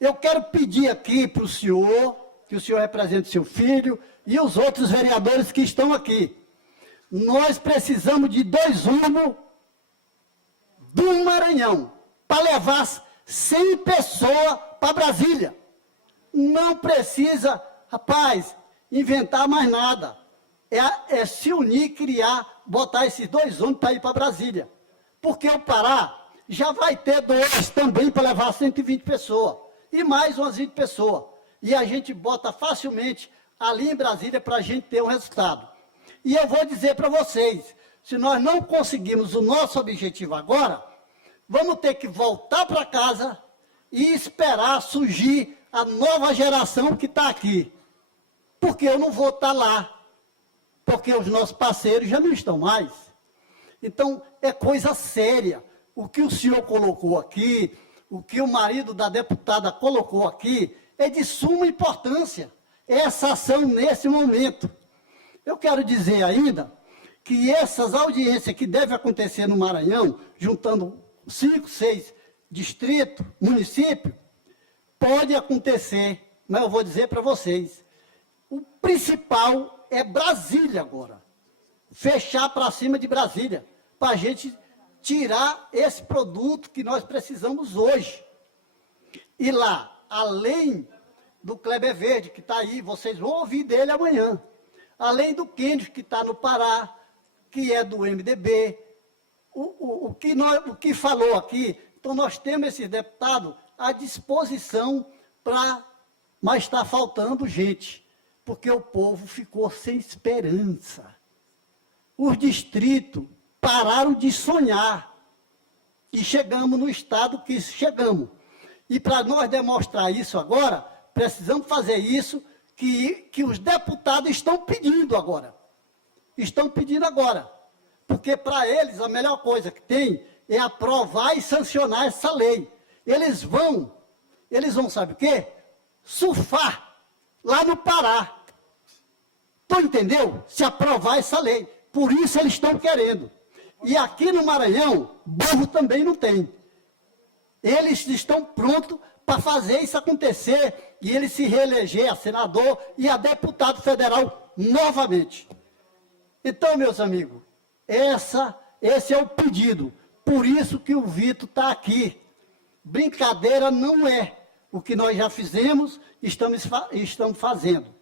Eu quero pedir aqui para o senhor, que o senhor represente seu filho, e os outros vereadores que estão aqui. Nós precisamos de 2 ônibus do Maranhão, para levar 100 pessoas para Brasília. Não precisa, rapaz, inventar mais nada. É se unir, criar, botar esses 2 ônibus para ir para Brasília. Porque o Pará já vai ter 2 também para levar 120 pessoas. E mais umas 20 pessoas. E a gente bota facilmente ali em Brasília para a gente ter um resultado. E eu vou dizer para vocês, se nós não conseguirmos o nosso objetivo agora, vamos ter que voltar para casa e esperar surgir a nova geração que está aqui. Porque eu não vou estar lá. Porque os nossos parceiros já não estão mais. Então, é coisa séria. O que o senhor colocou aqui, o que o marido da deputada colocou aqui, é de suma importância. Essa ação nesse momento. Eu quero dizer ainda que essas audiências que devem acontecer no Maranhão, juntando 5, 6 distritos, municípios, pode acontecer, mas eu vou dizer para vocês, o principal é Brasília agora. Fechar para cima de Brasília, para a gente tirar esse produto que nós precisamos hoje. E lá, além do Kleber Verde, que está aí, vocês vão ouvir dele amanhã. Além do Kennedy, que está no Pará, que é do MDB, o que falou aqui. Então, nós temos esse deputado à disposição mas está faltando gente. porque o povo ficou sem esperança. Os distritos pararam de sonhar e chegamos no estado que chegamos. E para nós demonstrar isso agora, precisamos fazer isso que os deputados estão pedindo agora. Estão pedindo agora. Porque para eles a melhor coisa que tem é aprovar e sancionar essa lei. Eles vão, sabe o quê? Surfar lá no Pará. Tu entendeu? Se aprovar essa lei. Por isso eles estão querendo. E aqui no Maranhão, burro também não tem. Eles estão prontos para fazer isso acontecer e ele se reeleger a senador e a deputado federal novamente. Então, meus amigos, esse é o pedido. Por isso que o Vitor está aqui. Brincadeira não é. O que nós já fizemos, estamos fazendo.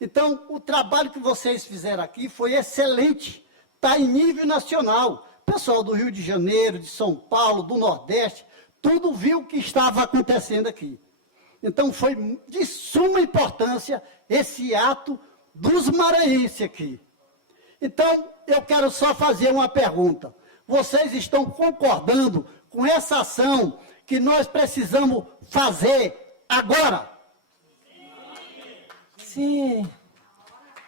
Então, o trabalho que vocês fizeram aqui foi excelente. Está em nível nacional. Pessoal do Rio de Janeiro, de São Paulo, do Nordeste, tudo viu o que estava acontecendo aqui. Então, foi de suma importância esse ato dos maranhenses aqui. Então, eu quero só fazer uma pergunta. Vocês estão concordando com essa ação que nós precisamos fazer agora? Sim.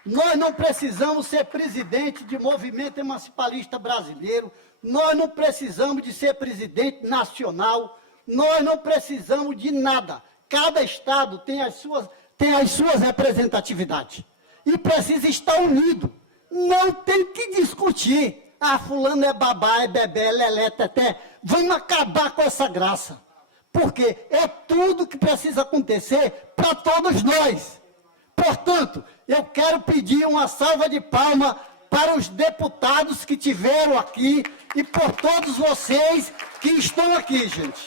Nós não precisamos ser presidente de movimento emanciparista brasileiro, nós não precisamos de ser presidente nacional, nós não precisamos de nada. Cada estado tem as suas representatividades e precisa estar unido. Não tem que discutir. Ah, fulano é babá, é bebê, lelé, teté. Vamos acabar com essa graça. Porque é tudo que precisa acontecer para todos nós. Portanto, eu quero pedir uma salva de palmas para os deputados que tiveram aqui e por todos vocês que estão aqui, gente.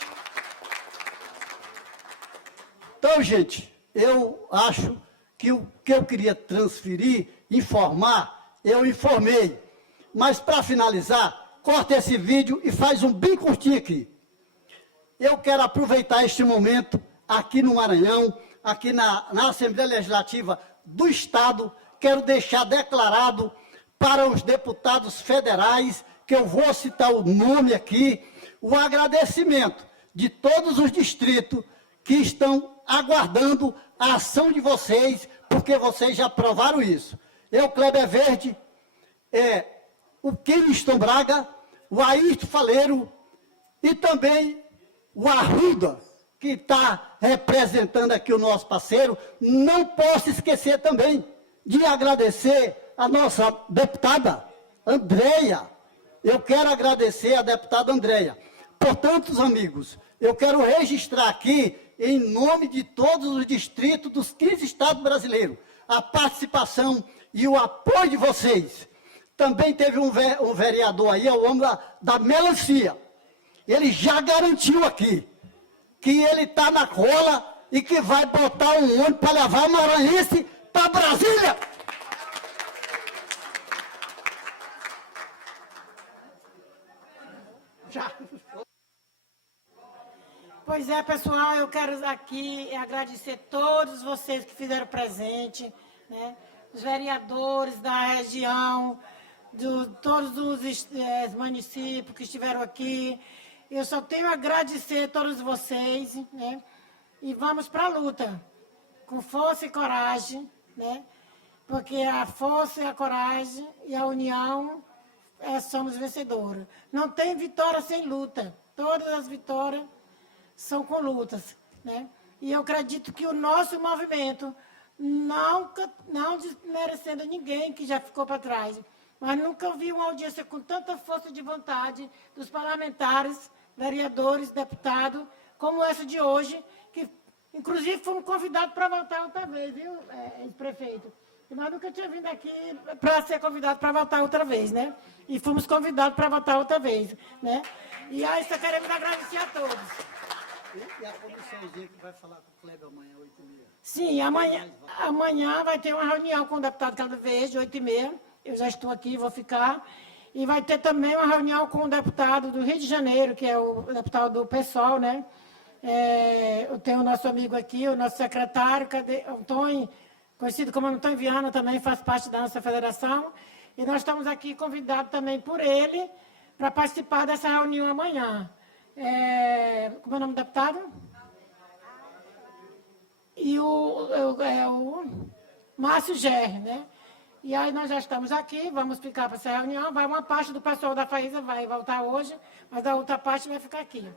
Então, gente, eu acho que o que eu queria transferir, informar, eu informei. Mas, para finalizar, corta esse vídeo e faz um bem curtinho aqui. Eu quero aproveitar este momento aqui no Maranhão, aqui na Assembleia Legislativa do Estado, quero deixar declarado para os deputados federais, que eu vou citar o nome aqui, o agradecimento de todos os distritos que estão aguardando a ação de vocês, porque vocês já aprovaram isso. Eu, Kleber Verde, o Keniston Braga, o Ayrton Faleiro e também o Arruda, que está representando aqui o nosso parceiro. Não posso esquecer também de agradecer a nossa deputada Andréia. Eu quero agradecer a deputada Andréia. Portanto, amigos, eu quero registrar aqui, em nome de todos os distritos dos 15 estados brasileiros, a participação e o apoio de vocês. Também teve um vereador aí, o homem da melancia. Ele já garantiu aqui que ele está na cola e que vai botar um ônibus para levar maranhense para Brasília. Já. Pois é, pessoal, eu quero aqui agradecer todos vocês que fizeram presente, né? Os vereadores da região, todos os municípios que estiveram aqui. Eu só tenho a agradecer a todos vocês, né? E vamos para a luta, com força e coragem, né? Porque a força e a coragem e a união somos vencedores. Não tem vitória sem luta. Todas as vitórias são com lutas, né? E eu acredito que o nosso movimento, não desmerecendo ninguém que já ficou para trás, mas nunca vi uma audiência com tanta força de vontade dos parlamentares, vereadores, deputados, como essa de hoje, que inclusive fomos convidados para voltar outra vez, viu, ex-prefeito? Nós nunca tínhamos vindo aqui para ser convidados para voltar outra vez, né? E fomos convidados para voltar outra vez, né? E aí só queremos agradecer a todos. E a comissãozinha que vai falar com o Kleber amanhã, 8h30? Sim, amanhã vai ter uma reunião com o deputado Kleber Verde, 8h30. Eu já estou aqui, vou ficar. E vai ter também uma reunião com o deputado do Rio de Janeiro, que é o deputado do PSOL, né? Eu tenho o nosso amigo aqui, o nosso secretário, Antônio conhecido como Antônio Viana, também faz parte da nossa federação. E nós estamos aqui convidados também por ele para participar dessa reunião amanhã. Como é o nome do deputado? E o Márcio Gerri, né? E aí nós já estamos aqui, vamos ficar para essa reunião. Uma parte do pessoal da Faísa vai voltar hoje, mas a outra parte vai ficar aqui.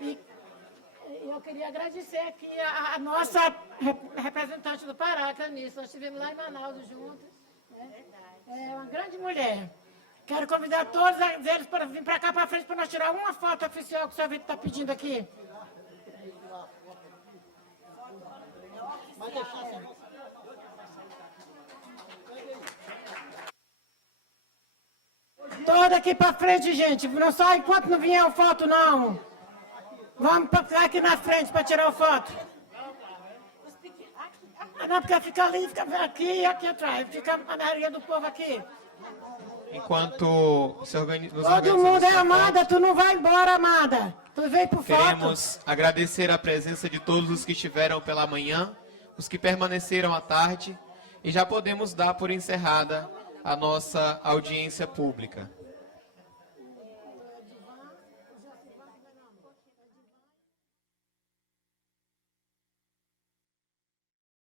E eu queria agradecer aqui a nossa representante do Pará, Canice. Nós estivemos lá em Manaus juntos. Né? É uma grande mulher. Quero convidar todos eles para vir para cá para frente para nós tirar uma foto oficial que o senhor Vitor está pedindo aqui. Toda aqui para frente, gente. Não sai enquanto não vier a foto, não. Vamos ficar aqui na frente para tirar a foto. Não, porque fica ali, fica aqui e aqui atrás. Fica a maioria do povo aqui. Enquanto se organiza... Todo mundo é Amada, tu não vai embora, Amada. Tu veio por foto. Queremos agradecer a presença de todos os que estiveram pela manhã, os que permaneceram à tarde, e já podemos dar por encerrada a nossa audiência pública.